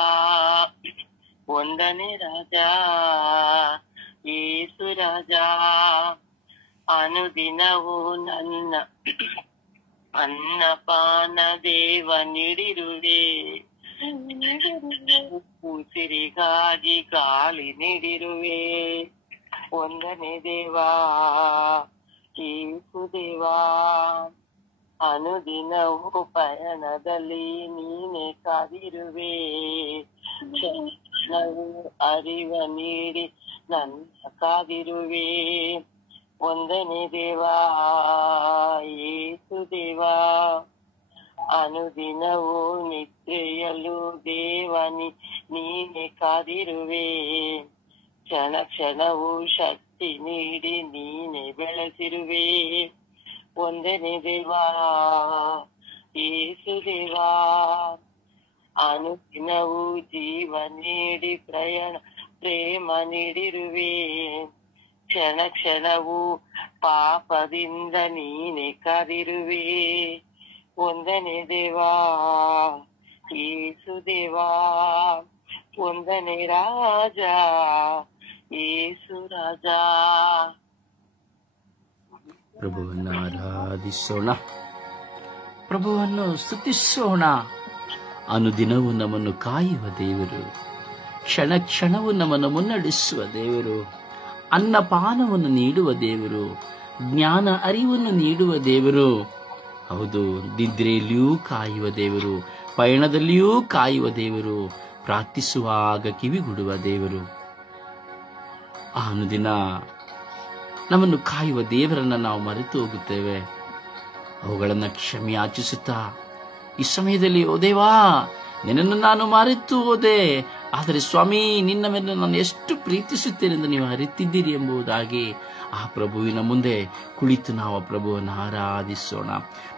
ವಂದನೆ ರಾಜ ಯೇಸು ರಾಜ. ಅನುದಿನವೂ ನನ್ನ ಅನ್ನಪಾನ ದೇವ ನೀಡಿರುವೆ. ಉಸಿರಿಗಾಗಿ ಗಾಳಿ ನೀಡಿರುವೆ. ವಂದನೆ ದೇವಾ ಯೇಸು ದೇವಾ. ಅನುದಿನವೂ ಪಯಣದಲ್ಲಿ ನೀನೆ ಕಾದಿರುವೆ. ಕ್ಷಣವು ಅರಿವ ನೀಡಿ ನನ್ನ ಕಾದಿರುವೆ. ವಂದನೆ ದೇವಾ ಯೇಸು ದೇವಾ. ಅನುದಿನವೂ ನಿದ್ರೆಯಲು ದೇವನಿ ನೀನೆ ಕಾದಿರುವೆ. ಕ್ಷಣ ಕ್ಷಣವೂ ಶಕ್ತಿ ನೀಡಿ ನೀನೆ ಬೆಳೆಸಿರುವೆ. ವಂದನೆ ದೇವಾ ಯೇಸು ದೇವಾ. ಅನುದಿನವೂ ಜೀವ ನೀಡಿ ಪ್ರೇಮ ನೀಡಿರುವೆ. ಕ್ಷಣ ಕ್ಷಣವೂ ಪಾಪದಿಂದ ನೀನೆ ಕಾದಿರುವೆ. ವಂದನೆ ದೇವಾ ಯೇಸು ದೇವಾ. ವಂದನೆ ರಾಜ ಯೇಸು ರಾಜ. ಪ್ರಭುವನ್ನು ಆರಾಧಿಸೋಣ, ಪ್ರಭುವನ್ನು ಸ್ತುತಿಸೋಣ. ಅನುದಿನವೂ ನಮ್ಮನ್ನು ಕಾಯುವ ದೇವರು, ಕ್ಷಣ ಕ್ಷಣವೂ ನಮ್ಮನ್ನು ಮುನ್ನಡೆಸುವ ದೇವರು, ಅನ್ನಪಾನವನ್ನು ನೀಡುವ ದೇವರು, ಜ್ಞಾನ ಅರಿವನ್ನು ನೀಡುವ ದೇವರು. ಹೌದು, ನಿದ್ರೆಯಲ್ಲಿಯೂ ಕಾಯುವ ದೇವರು, ಪಯಣದಲ್ಲಿಯೂ ಕಾಯುವ ದೇವರು, ಪ್ರಾರ್ಥಿಸುವಾಗ ಕಿವಿಗೊಡುವ ದೇವರು. ಅನುದಿನ ನಮ್ಮನ್ನು ಕಾಯುವ ದೇವರನ್ನು ನಾವು ಮರೆತು ಹೋಗುತ್ತೇವೆ. ಅವುಗಳನ್ನು ಕ್ಷಮೆ ಯಾಚಿಸುತ್ತಾ ಈ ಸಮಯದಲ್ಲಿ, ಓ ದೇವಾ, ನಿನ್ನನ್ನು ನಾನು ಮರೆತು ಹೋದೆ, ಆದರೆ ಸ್ವಾಮಿ ನಿನ್ನ ಮೇಲೆ ನಾನು ಎಷ್ಟು ಪ್ರೀತಿಸುತ್ತೇನೆಂದು ನೀವು ಅರಿತಿದ್ದೀರಿ ಎಂಬುದಾಗಿ ಆ ಪ್ರಭುವಿನ ಮುಂದೆ ಕುಳಿತು ನಾವು ಪ್ರಭುವನ್ನು ಆರಾಧಿಸೋಣ.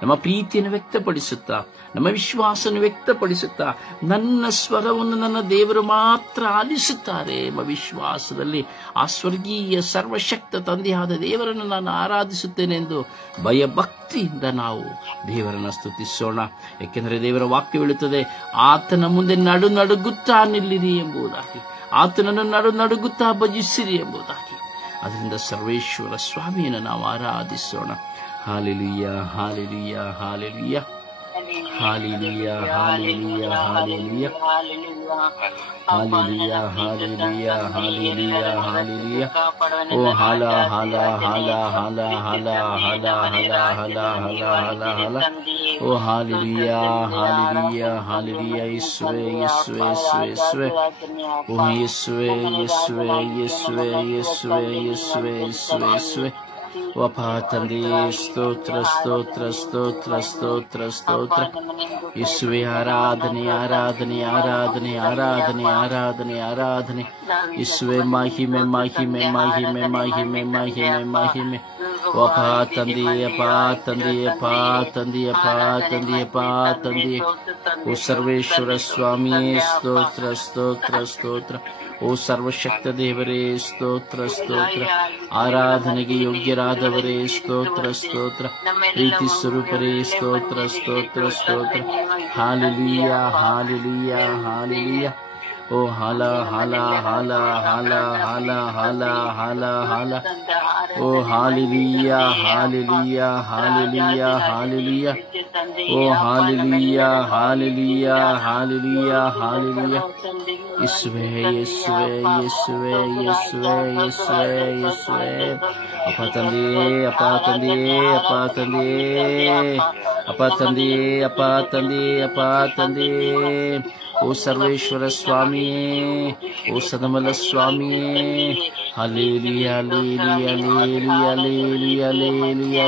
ನಮ್ಮ ಪ್ರೀತಿಯನ್ನು ವ್ಯಕ್ತಪಡಿಸುತ್ತಾ, ನಮ್ಮ ವಿಶ್ವಾಸವನ್ನು ವ್ಯಕ್ತಪಡಿಸುತ್ತಾ, ನನ್ನ ಸ್ವರವನ್ನು ನನ್ನ ದೇವರು ಮಾತ್ರ ಆಲಿಸುತ್ತಾರೆ ಎಂಬ ವಿಶ್ವಾಸದಲ್ಲಿ ಆ ಸ್ವರ್ಗೀಯ ಸರ್ವಶಕ್ತ ತಂದೆಯಾದ ದೇವರನ್ನು ನಾನು ಆರಾಧಿಸುತ್ತೇನೆ ಎಂದು ಭಯಭಕ್ತಿಯಿಂದ ನಾವು ದೇವರನ್ನು ಸ್ತುತಿಸೋಣ. ಏಕೆಂದರೆ ದೇವರ ವಾಕ್ಯ ಹೇಳುತ್ತದೆ, ಆತನ ಮುಂದೆ ನಡುಗುತ್ತಾ ನಿಲ್ಲಿರಿ ಎಂಬುದಾಗಿ, ಆತನನ್ನು ನಡುಗುತ್ತಾ ಭಜಿಸಿರಿ ಎಂಬುದಾಗಿ. ಅದರಿಂದ ಸರ್ವೇಶ್ವರ ಸ್ವಾಮಿಯನ್ನು ನಾವು ಆರಾಧಿಸೋಣ. Hallelujah, hallelujah, hallelujah, hallelujah, hallelujah, hallelujah, hallelujah, hallelujah, hallelujah, hallelujah. ಓ ಹಾಲ ಹಾಲ ಹಾಲ ಹಾಲ ಹಾಲ ಹಾಲ ಹಾಲ ಹಾಲ ಹಾಲ ಹಾಲ ಹಾಲ. ಓ ಹಾಲೆಲೂಯ, ಹಾಲೆಲೂಯ, ಹಾಲೆಲೂಯ. ಯೇಸುವೇ, ಯೇಸುವೇ, ಯೇಸುವೇ, ಯೇಸುವೇ. ಓ ಯೇಸುವೇ, ಯೇಸುವೇ, ಯೇಸುವೇ, ಯೇಸುವೇ, ಯೇಸುವೇ, ಯೇಸುವೇ, ಯೇಸುವೇ. ಅಪ್ಪ ತಂದೆಯೇ, ಸ್ತೋತ್ರ, ಸ್ತೋತ್ರ, ಸ್ತೋತ್ರ, ಸ್ತೋತ್ರ, ಸ್ತೋತ್ರ. ಯೇಸುವೇ, ಆರಾಧನೆ, ಆರಾಧನೆ, ಆರಾಧನೆ, ಆರಾಧನೆ, ಆರಾಧನೆ, ಆರಾಧನೆ. ಯೇಸುವೇ, ಮಹಿಮೆ, ಮಹಿಮೆ, ಮಹಿಮೆ, ಮಹಿಮೆ, ಮಹಿಮೆ, ಮಹಿಮೆ. ಅಪ್ಪ ತಂದೆಯಪ್ಪ, ತಂದೆಯಪ್ಪ, ತಂದೆಯಪ್ಪ, ತಂದೆಯಪ್ಪ, ತಂದೆಯೇ. ಓ ಸರ್ವೇಶ್ವರ ಸ್ವಾಮಿಯೇ, ಸ್ತೋತ್ರ, ಸ್ತೋತ್ರ, ಸ್ತೋತ್ರ. ಓ ಸರ್ವಶಕ್ತ ದೇವರೇ, ಸ್ತೋತ್ರ, ಸ್ತೋತ್ರ. ಆರಾಧನೆಗೆ ಯೋಗ್ಯರಾದವರೇ, ಸ್ತೋತ್ರ, ಸ್ತೋತ್ರ. ಪ್ರೀತಿ ಸ್ವರೂಪರೇ, ಸ್ತೋತ್ರ, ಸ್ತೋತ್ರ, ಸ್ತೋತ್ರ. Hallelujah, hallelujah, hallelujah. ಓ ಹಾಲ ಹಾಲ ಹಾಲ ಹಾಲ ಹಾಲ ಹಾಲ ಹಾಲ ಹಾಲ. ಓ ಹಾಲೆಲೂಯ, ಹಾಲೆಲೂಯ, ಹಾಲೆಲೂಯ, ಹಾಲೆಲೂಯ. ಓ ಹಾಲೆಲೂಯ, ಹಾಲೆಲೂಯ, ಹಾಲೆಲೂಯ, ಹಾಲೆಲೂಯ. ಯೇಸುವೇ, ಯೇಸುವೇ, ಯೇಸುವೇ, ಯೇಸುವೇ, ಯೇಸುವೇ, ಯೇಸುವೇ. ಅಪ್ಪ ತಂದೆಯೇ, ಅಪ್ಪ ತಂದೆಯೇ, ಅಪ್ಪ ತಂದೆಯೇ, ಅಪ್ಪ ತಂದೆಯೇ, ಅಪ್ಪ ತಂದೆಯೇ, ಅಪ್ಪ ತಂದೆಯೇ. ಓ ಸರ್ವೇಶ್ವರ ಸ್ವಾಮಿಯೇ, ಓ ಸದಮಲ ಸ್ವಾಮಿಯೇ. Hallelujah, hallelujah, hallelujah, hallelujah, hallelujah,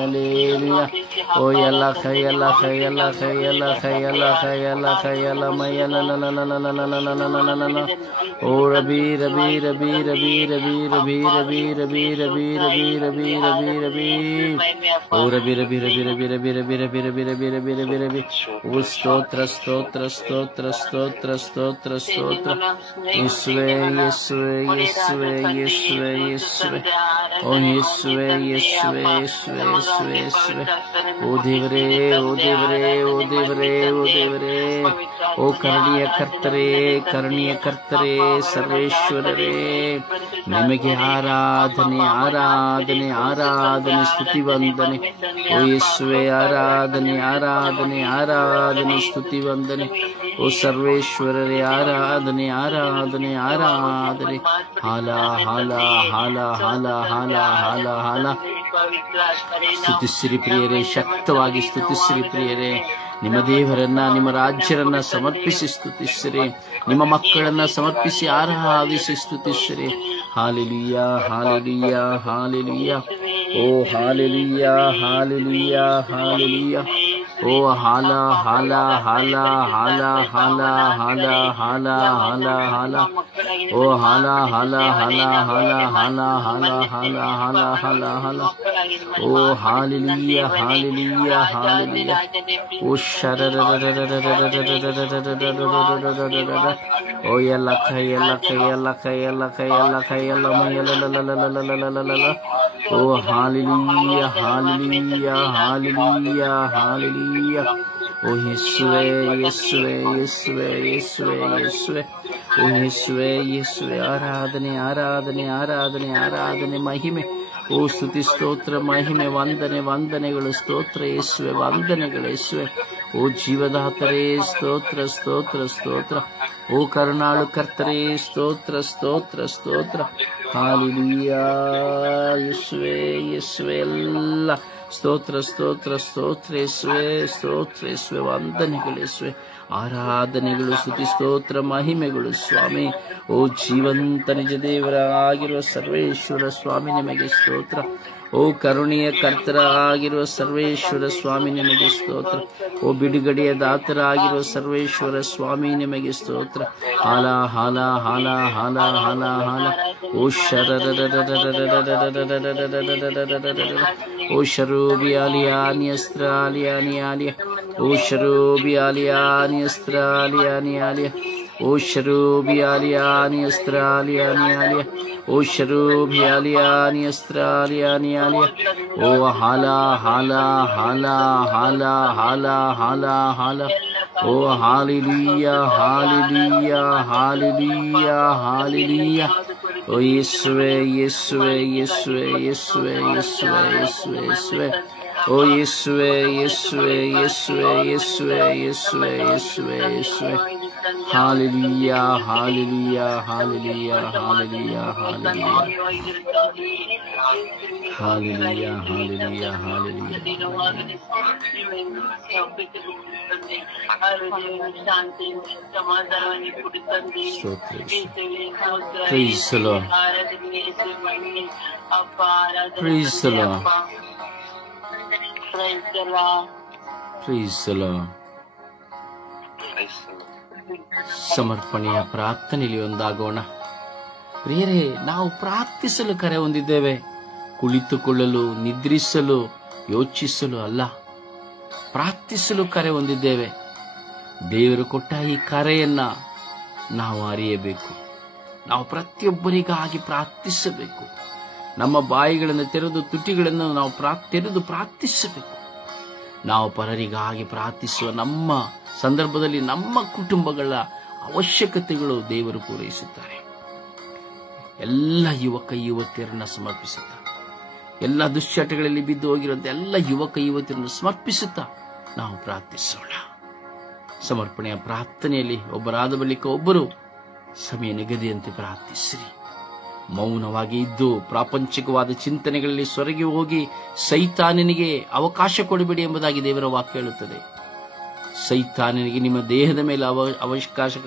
hallelujah. ಓ ಎಲ್ಲ ಕೈಯಲ್ಲ ಕೈಯಲ್ಲ ಕೈಯಲ್ಲ ಕೈಯಲ್ಲ ಕೈಯಲ್ಲ ಕೈಯಲ್ಲ ಮೈಯಲ್ಲ ಓ ರಬಿ ರಬಿ ರಬಿ ರಬಿ ರಬಿ ರಬಿ ರಬಿ ರಬಿ ರಬಿ ರಬಿ ರಬಿ ರಬಿ ರಬಿ ಓ ರಬಿ ರಬಿ ರಬಿ ರಬಿ ರಬಿ ರಬಿ ರಬಿ ರಬಿ ರಬಿ ರಬಿ ರಬಿ ರಬಿ ಓ ಸ್ತೋತ್ರ ಸ್ತೋತ್ರ ಸ್ತೋತ್ರ ಸ್ತೋತ್ರ ಸ್ತೋತ್ರ ಸ್ತೋತ್ರ ಯೇಸುವೆ ಯೇಸುವೆ ಯೇಸುವೆ ಯೇಸುವೆ ಯೇಸುವೆ ಓ ಯೇಸುವೆ ಯೇಸುವೆ ಯೇಸುವೆ ಯೇಸುವೆ ಯೇಸುವೆ ಓ ದೇವರೇ ಓ ದೇವರೇ ಓ ದೇವರೇ ಓ ದೇವರೇ ಓ ಕರುಣೆಯ ಕರ್ತರೇ ಕರುಣೆಯ ಕರ್ತರೇ ಸರ್ವೇಶ್ವರರೇ ನಿಮಗೆ ಆರಾಧನೆ ಆರಾಧನೆ ಆರಾಧನೆ ಸ್ತುತಿ ವಂದನೆ ಓ ಯೇಸುವೆ ಆರಾಧನೆ ಆರಾಧನೆ ಆರಾಧನೆ ಸ್ತುತಿ ವಂದನೆ ಓ ಸರ್ವೇಶ್ವರರೇ ಆರಾಧನೆ ಆರಾಧನೆ ಆರಾಧನೆ ಹಾಲ ಹಾಲ ಹಾಲ ಹಾಲ ಹಾಲ ಹಾಲ ಹಾಲ ಸ್ತುತಿಸಿರಿ ಪ್ರಿಯರೇ ಶಕ್ತವಾಗಿ ಸ್ತುತಿಸಿರಿ ಪ್ರಿಯರೇ ನಿಮ್ಮ ದೇವರನ್ನ ನಿಮ್ಮ ರಾಜ್ಯರನ್ನ ಸಮರ್ಪಿಸಿ ಸ್ತುತಿಸಿರಿ ನಿಮ್ಮ ಮಕ್ಕಳನ್ನ ಸಮರ್ಪಿಸಿ ಆರಾಧಿಸಿ ಸ್ತುತಿಸಿರಿ ಹಾಲೆಲೂಯ ಹಾಲೆಲೂಯ ಹಾಲೆಲೂಯ ಓ ಹಾಲೆಲೂಯ ಹಾಲೆಲೂಯ ಹಾಲೆಲೂಯ ಓ ಹಾಲ ಹಾಲ ಹಾಲ ಹಾಲ ಹಾಲ ಹಾಲ ಹಾಲ ಹಾಲ ಹಾಲ ಓ ಹಾಲ ಹಾಲ ಹಾಲ ಹಾಲ ಹಾಲ ಹಾಲ ಹಾಲ ಹಾಲ ಹಾಲ ಹಾಲ ಓ ಹಾಲೆಲೂಯ ಹಾಲೆಲೂಯ ಹಾಲೆಲೂಯ ಓ ಓ ಎಲ್ಲ ಕೈ ಎಲ್ಲ ಕೈ ಎಲ್ಲ ಕೈ ಎಲ್ಲ ಕೈ ಎಲ್ಲ ಕೈ ಎಲ್ಲ ಮೈಯಲ್ಲ ಓ ಹಾಲೆಲೂಯ ಹಾಲೆಲೂಯ ಹಾಲೆಲೂಯ ಹಾಲೆಲೂಯ ಓ ಯೇಸುವೆ ಯೇಸುವೆ ಯೇಸುವೆ ಯೇಸುವೆ ಯೇಸುವೆ ಓ ಯೇಸುವೆ ಯೇಸುವೆ ಆರಾಧನೆ ಆರಾಧನೆ ಆರಾಧನೆ ಆರಾಧನೆ ಮಹಿಮೆ ಓ ಸ್ತುತಿ ಸ್ತೋತ್ರ ಮಹಿಮೆ ವಂದನೆ ವಂದನೆಗಳು ಸ್ತೋತ್ರ ಯೇಸುವೆ ವಂದನೆಗಳು ಯೇಸುವೆ ಓ ಜೀವದಾತರೇ ಸ್ತೋತ್ರ ಸ್ತೋತ್ರ ಸ್ತೋತ್ರ ಓ ಕರುಣಾಳು ಕರ್ತರೇ ಸ್ತೋತ್ರ ಸ್ತೋತ್ರ ಸ್ತೋತ್ರ ಹಾಲೆಲೂಯ ಯೇಸುವೆ ಯೇಸುವೆ ಎಲ್ಲ ಸ್ತೋತ್ರ ಸ್ತೋತ್ರ ಸ್ತೋತ್ರ ಯೇಸುವೆ ಸ್ತೋತ್ರ ಯೇಸುವೆ ವಂದನೆಗಳು ಯೇಸುವೆ ಆರಾಧನೆಗಳು ಸ್ತುತಿ ಸ್ತೋತ್ರ ಮಹಿಮೆಗಳು ಸ್ವಾಮಿ ಓ ಜೀವಂತ ನಿಜ ದೇವರಾಗಿರುವ ಸರ್ವೇಶ್ವರ ಸ್ವಾಮಿ ನಿಮಗೆ ಸ್ತೋತ್ರ ಓ ಕರುಣೆಯ ಕರ್ತರ ಆಗಿರುವ ಸರ್ವೇಶ್ವರ ಸ್ವಾಮಿ ನಿಮಗೆ ಸ್ತೋತ್ರ ಓ ಬಿಡುಗಡೆಯ ದಾತರಾಗಿರುವ ಸರ್ವೇಶ್ವರ ಸ್ವಾಮಿ ನಿಮಗೆ ಸ್ತೋತ್ರ ಹಾಲ ಹಾಲ ಹಾಲ ಹಾಲ ಹಾಲ ಹಾಲ ಓ ಓ ಶರೂಬಿ ಅಲಿಯಾನಿಯಸ್ತ್ರ ಅಲಿಯಾನಿಯಾಲಿಯ ಓ ಶರೂಬಿ ಅಲಿಯಾನಿಯಸ್ತ್ರ ಅಲಿಯಾನಿಯಾಲಿಯ ಓ ಶರೂಬಿ ಅಲಿಯಾನಿಯಸ್ತ್ರ ಅಲಿಯಾನಿಯಾಲಿಯ ಓ ಶರೂಬಿ ಅಲಿಯಾನಿಯಸ್ತ್ರ ಅಲಿಯಾನಿಯಾಲಿಯ ಓ ಹಾಲ ಹಾಲ ಹಾಲ ಹಾಲ ಹಾಲ ಹಾಲ ಹಾಲ ಓ ಹಾಲೆಲೂಯ ಹಾಲೆಲೂಯ ಹಾಲೆಲೂಯ ಹಾಲೆಲೂಯ ಓ ಯೇಸುವೆ ಯೇಸುವೆ ಯೇಸುವೆ ಯೇಸುವೆ ಯೇಸುವೆ ಯೇಸುವೆ ಯೇಸುವೆ ಓ ಯೇಸುವೆ ಯೇಸುವೆ ಯೇಸುವೆ ಯೇಸುವೆ ಯೇಸುವೆ ಯೇಸುವೆ ಯೇಸುವೆ hallelujah hallelujah hallelujah hallelujah hallelujah hallelujah hallelujah hallelujah Praise the Lord. Praise the Lord. Praise the Lord. ಸಮರ್ಪಣೆಯ ಪ್ರಾರ್ಥನೆಯಲ್ಲಿ ಒಂದಾಗೋಣ. ಪ್ರಿಯರೇ, ನಾವು ಪ್ರಾರ್ಥಿಸಲು ಕರೆ ಹೊಂದಿದ್ದೇವೆ, ಕುಳಿತುಕೊಳ್ಳಲು, ನಿದ್ರಿಸಲು, ಯೋಚಿಸಲು ಅಲ್ಲ. ಪ್ರಾರ್ಥಿಸಲು ಕರೆ ಹೊಂದಿದ್ದೇವೆ. ದೇವರು ಕೊಟ್ಟ ಈ ಕರೆಯನ್ನ ನಾವು ಅರಿಯಬೇಕು. ನಾವು ಪ್ರತಿಯೊಬ್ಬರಿಗಾಗಿ ಪ್ರಾರ್ಥಿಸಬೇಕು. ನಮ್ಮ ಬಾಯಿಗಳನ್ನು ತೆರೆದು ತುಟಿಗಳನ್ನು ನಾವು ತೆರೆದು ಪ್ರಾರ್ಥಿಸಬೇಕು. ನಾವು ಪರರಿಗಾಗಿ ಪ್ರಾರ್ಥಿಸುವ ನಮ್ಮ ಸಂದರ್ಭದಲ್ಲಿ ನಮ್ಮ ಕುಟುಂಬಗಳ ಅವಶ್ಯಕತೆಗಳು ದೇವರು ಪೂರೈಸುತ್ತಾರೆ. ಎಲ್ಲ ಯುವಕ ಯುವತಿಯರನ್ನ ಸಮರ್ಪಿಸುತ್ತಾ, ಎಲ್ಲ ದುಶ್ಚಟಗಳಲ್ಲಿ ಬಿದ್ದು ಹೋಗಿರುವಂತ ಎಲ್ಲ ಯುವಕ ಯುವತಿಯರನ್ನು ಸಮರ್ಪಿಸುತ್ತಾ ನಾವು ಪ್ರಾರ್ಥಿಸೋಣ. ಸಮರ್ಪಣೆಯ ಪ್ರಾರ್ಥನೆಯಲ್ಲಿ ಒಬ್ಬರಾದ ಬಳಿಕ ಒಬ್ಬರು ಸಮಯ ನಿಗದಿಯಂತೆ ಪ್ರಾರ್ಥಿಸಿರಿ. ಮೌನವಾಗಿ ಇದ್ದು ಪ್ರಾಪಂಚಿಕವಾದ ಚಿಂತನೆಗಳಲ್ಲಿ ಸೊರಗಿ ಹೋಗಿ ಸೈತಾನನಿಗೆ ಅವಕಾಶ ಕೊಡಬೇಡಿ ಎಂಬುದಾಗಿ ದೇವರ ವಾಕ್ಯ ಹೇಳುತ್ತದೆ. ಸೈತಾನನಿಗೆ ನಿಮ್ಮ ದೇಹದ ಮೇಲೆ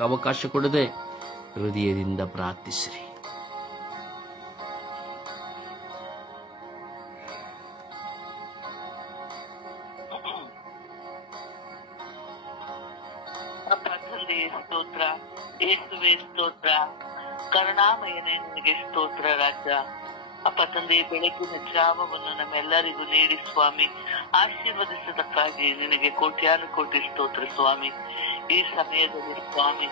ಅವಕಾಶ ಕೊಡದೆ ಹೃದಯದಿಂದ ಪ್ರಾರ್ಥಿಸಿರಿ. ಸ್ತೋತ್ರ, ಯೇಸುವೆ ಸ್ತೋತ್ರ, ಕರುಣಾಮಯನೇ ನಿನಗೆ ಸ್ತೋತ್ರ ರಾಜ. ಅಪ್ಪ ತಂದೆ, ಬೆಳಗಿನ ಜಾವವನ್ನು ನಮ್ಮೆಲ್ಲರಿಗೂ ನೀಡಿ ಸ್ವಾಮಿ ಆಶೀರ್ವದಿಸದಕ್ಕಾಗಿ ನಿನಗೆ ಕೋಟ್ಯಾನು ಕೋಟಿ ಸ್ತೋತ್ರ ಸ್ವಾಮಿ. ಈ ಸಮಯದಲ್ಲಿ ಸ್ವಾಮಿ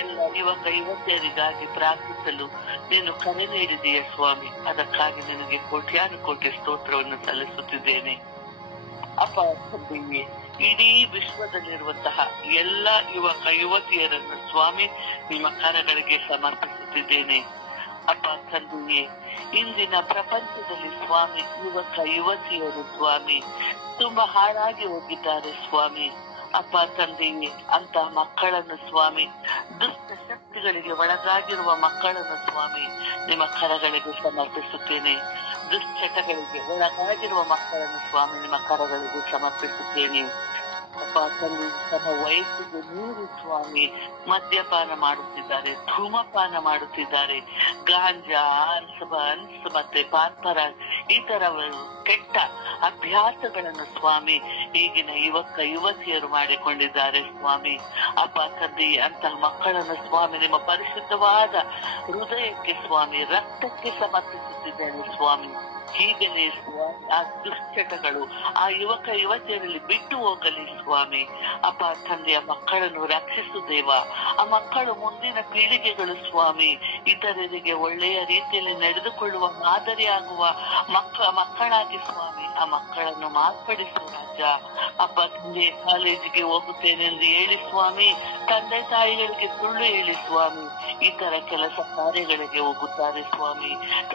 ಎಲ್ಲ ಯುವಕ ಯುವತಿಯರಿಗಾಗಿ ಪ್ರಾರ್ಥಿಸಲು ನೀನು ಕರೆ ನೀಡಿದೆಯ ಸ್ವಾಮಿ. ಅದಕ್ಕಾಗಿ ನಿನಗೆ ಕೋಟ್ಯಾನು ಕೋಟಿ ಸ್ತೋತ್ರವನ್ನು ಸಲ್ಲಿಸುತ್ತಿದ್ದೇನೆ. ಅಪ್ಪ ತಂದೆಯೇ, ಇಡೀ ವಿಶ್ವದಲ್ಲಿರುವಂತಹ ಎಲ್ಲ ಯುವಕ ಯುವತಿಯರನ್ನು ಸ್ವಾಮಿ ನಿಮ್ಮ ಕರಗಳಿಗೆ ಸಮರ್ಪಿಸುತ್ತಿದ್ದೇನೆ. ಅಪ್ಪ ತಂದೆಯೇ, ಇಂದಿನ ಪ್ರಪಂಚದಲ್ಲಿ ಸ್ವಾಮಿ ಯುವಕ ಯುವತಿಯರು ಸ್ವಾಮಿ ತುಂಬಾ ಹಾಳಾಗಿ ಹೋಗಿದ್ದಾರೆ ಸ್ವಾಮಿ. ಅಪ್ಪ ತಂದೆಯೇ, ಅಂತ ಮಕ್ಕಳನ್ನು ಸ್ವಾಮಿ, ದುಷ್ಟ ಶಕ್ತಿಗಳಿಗೆ ಒಳಗಾಗಿರುವ ಮಕ್ಕಳನ್ನು ಸ್ವಾಮಿ ನಿಮ್ಮ ಕರಗಳಿಗೆ ಸಮರ್ಪಿಸುತ್ತೇನೆ. ದುಶ್ಚಟಗಳಿಗೆ ಒಳಗಾಗಿರುವ ಮಕ್ಕಳನ್ನು ಸ್ವಾಮಿ ನಿಮ್ಮ ಕರಗಳಿಗೆ ಸಮರ್ಪಿಸುತ್ತೇನೆ. ಅಪ್ಪ ತಂದೆ, ತಮ್ಮ ವಯಸ್ಸಿಗೆ ಮೀರಿ ಸ್ವಾಮಿ ಮದ್ಯಪಾನ ಮಾಡುತ್ತಿದ್ದಾರೆ, ಧೂಮಪಾನ ಮಾಡುತ್ತಿದ್ದಾರೆ, ಗಾಂಜಾ, ಅನ್ಸ್ ಮತ್ತೆ ಪಾರ್ಪರ ಈ ತರ ಕೆಟ್ಟ ಅಭ್ಯಾಸಗಳನ್ನು ಸ್ವಾಮಿ ಈಗಿನ ಯುವಕ ಯುವತಿಯರು ಮಾಡಿಕೊಂಡಿದ್ದಾರೆ ಸ್ವಾಮಿ. ಅಪ್ಪ ತಂದೆ, ಅಂತಹ ಮಕ್ಕಳನ್ನು ಸ್ವಾಮಿ ನಿಮ್ಮ ಪರಿಶುದ್ಧವಾದ ಹೃದಯಕ್ಕೆ ಸ್ವಾಮಿ ರಕ್ತಕ್ಕೆ ಸಮರ್ಪಿಸುತ್ತಿದ್ದೇನೆ ಸ್ವಾಮಿ. ಹೀಗಲೇ ಸ್ವಾಮಿ ಆ ದುಶ್ಚಟಗಳು ಆ ಯುವಕ ಯುವತಿಯರಲ್ಲಿ ಬಿಟ್ಟು ಹೋಗಲಿ ಸ್ವಾಮಿ. ಅಪ್ಪ ತಂದೆಯ ಮಕ್ಕಳನ್ನು ರಕ್ಷಿಸು ದೇವ. ಆ ಮಕ್ಕಳು ಮುಂದಿನ ಪೀಳಿಗೆಗಳು ಸ್ವಾಮಿ ಇತರರಿಗೆ ಒಳ್ಳೆಯ ರೀತಿಯಲ್ಲಿ ನಡೆದುಕೊಳ್ಳುವ ಮಾದರಿಯಾಗುವ ಮಕ್ಕಳಾಗಿ ಸ್ವಾಮಿ ಆ ಮಕ್ಕಳನ್ನು ಮಾರ್ಪಡಿಸು ರಾಜ. ಅಪ್ಪ ತಂದೆ, ಕಾಲೇಜಿಗೆ ಹೋಗುತ್ತೇನೆ ಎಂದು ಹೇಳಿ ಸ್ವಾಮಿ ತಂದೆ ತಾಯಿಗಳಿಗೆ ಸುಳ್ಳು ಹೇಳಿ ಸ್ವಾಮಿ ಇತರ ಕೆಲಸ ಕಾರ್ಯಗಳಿಗೆ ಹೋಗುತ್ತಾರೆ ಸ್ವಾಮಿ.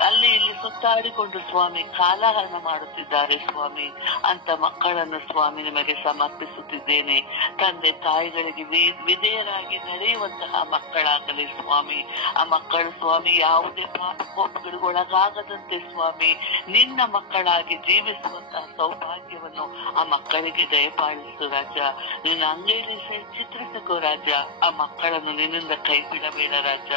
ಅಲ್ಲಿ ಇಲ್ಲಿ ಸುತ್ತಾಡಿಕೊಂಡು ಸ್ವಾಮಿ ಕಾಲಹರಣ ಮಾಡುತ್ತಿದ್ದಾರೆ ಸ್ವಾಮಿ. ಅಂತ ಮಕ್ಕಳನ್ನು ಸ್ವಾಮಿ ನಿಮಗೆ ಸಮರ್ಪಿಸುತ್ತಿದ್ದೇನೆ. ತಂದೆ ತಾಯಿಗಳಿಗೆ ವಿಧೇಯರಾಗಿ ನಡೆಯುವಂತಹ ಮಕ್ಕಳಾಗಲಿ ಸ್ವಾಮಿ. ಆ ಮಕ್ಕಳು ಸ್ವಾಮಿ ಯಾವುದೇ ಪಾಪಕೋಪಗಳಿಗೆ ಒಳಗಾಗದಂತೆ ಸ್ವಾಮಿ ನಿನ್ನ ಮಕ್ಕಳಾಗಿ ಜೀವಿಸುವಂತಹ ಸೌಭಾಗ್ಯವನ್ನು ಆ ಮಕ್ಕಳಿಗೆ ದಯಪಾಲಿಸು ರಾಜ. ನಿನ್ನ ಅಂಗೈಲಿ ಚಿತ್ರಿಸಿಕೋ ರಾಜ. ಆ ಮಕ್ಕಳನ್ನು ನಿನ್ನಿಂದ ಕೈ ಬಿಡಬೇಡ ರಾಜ.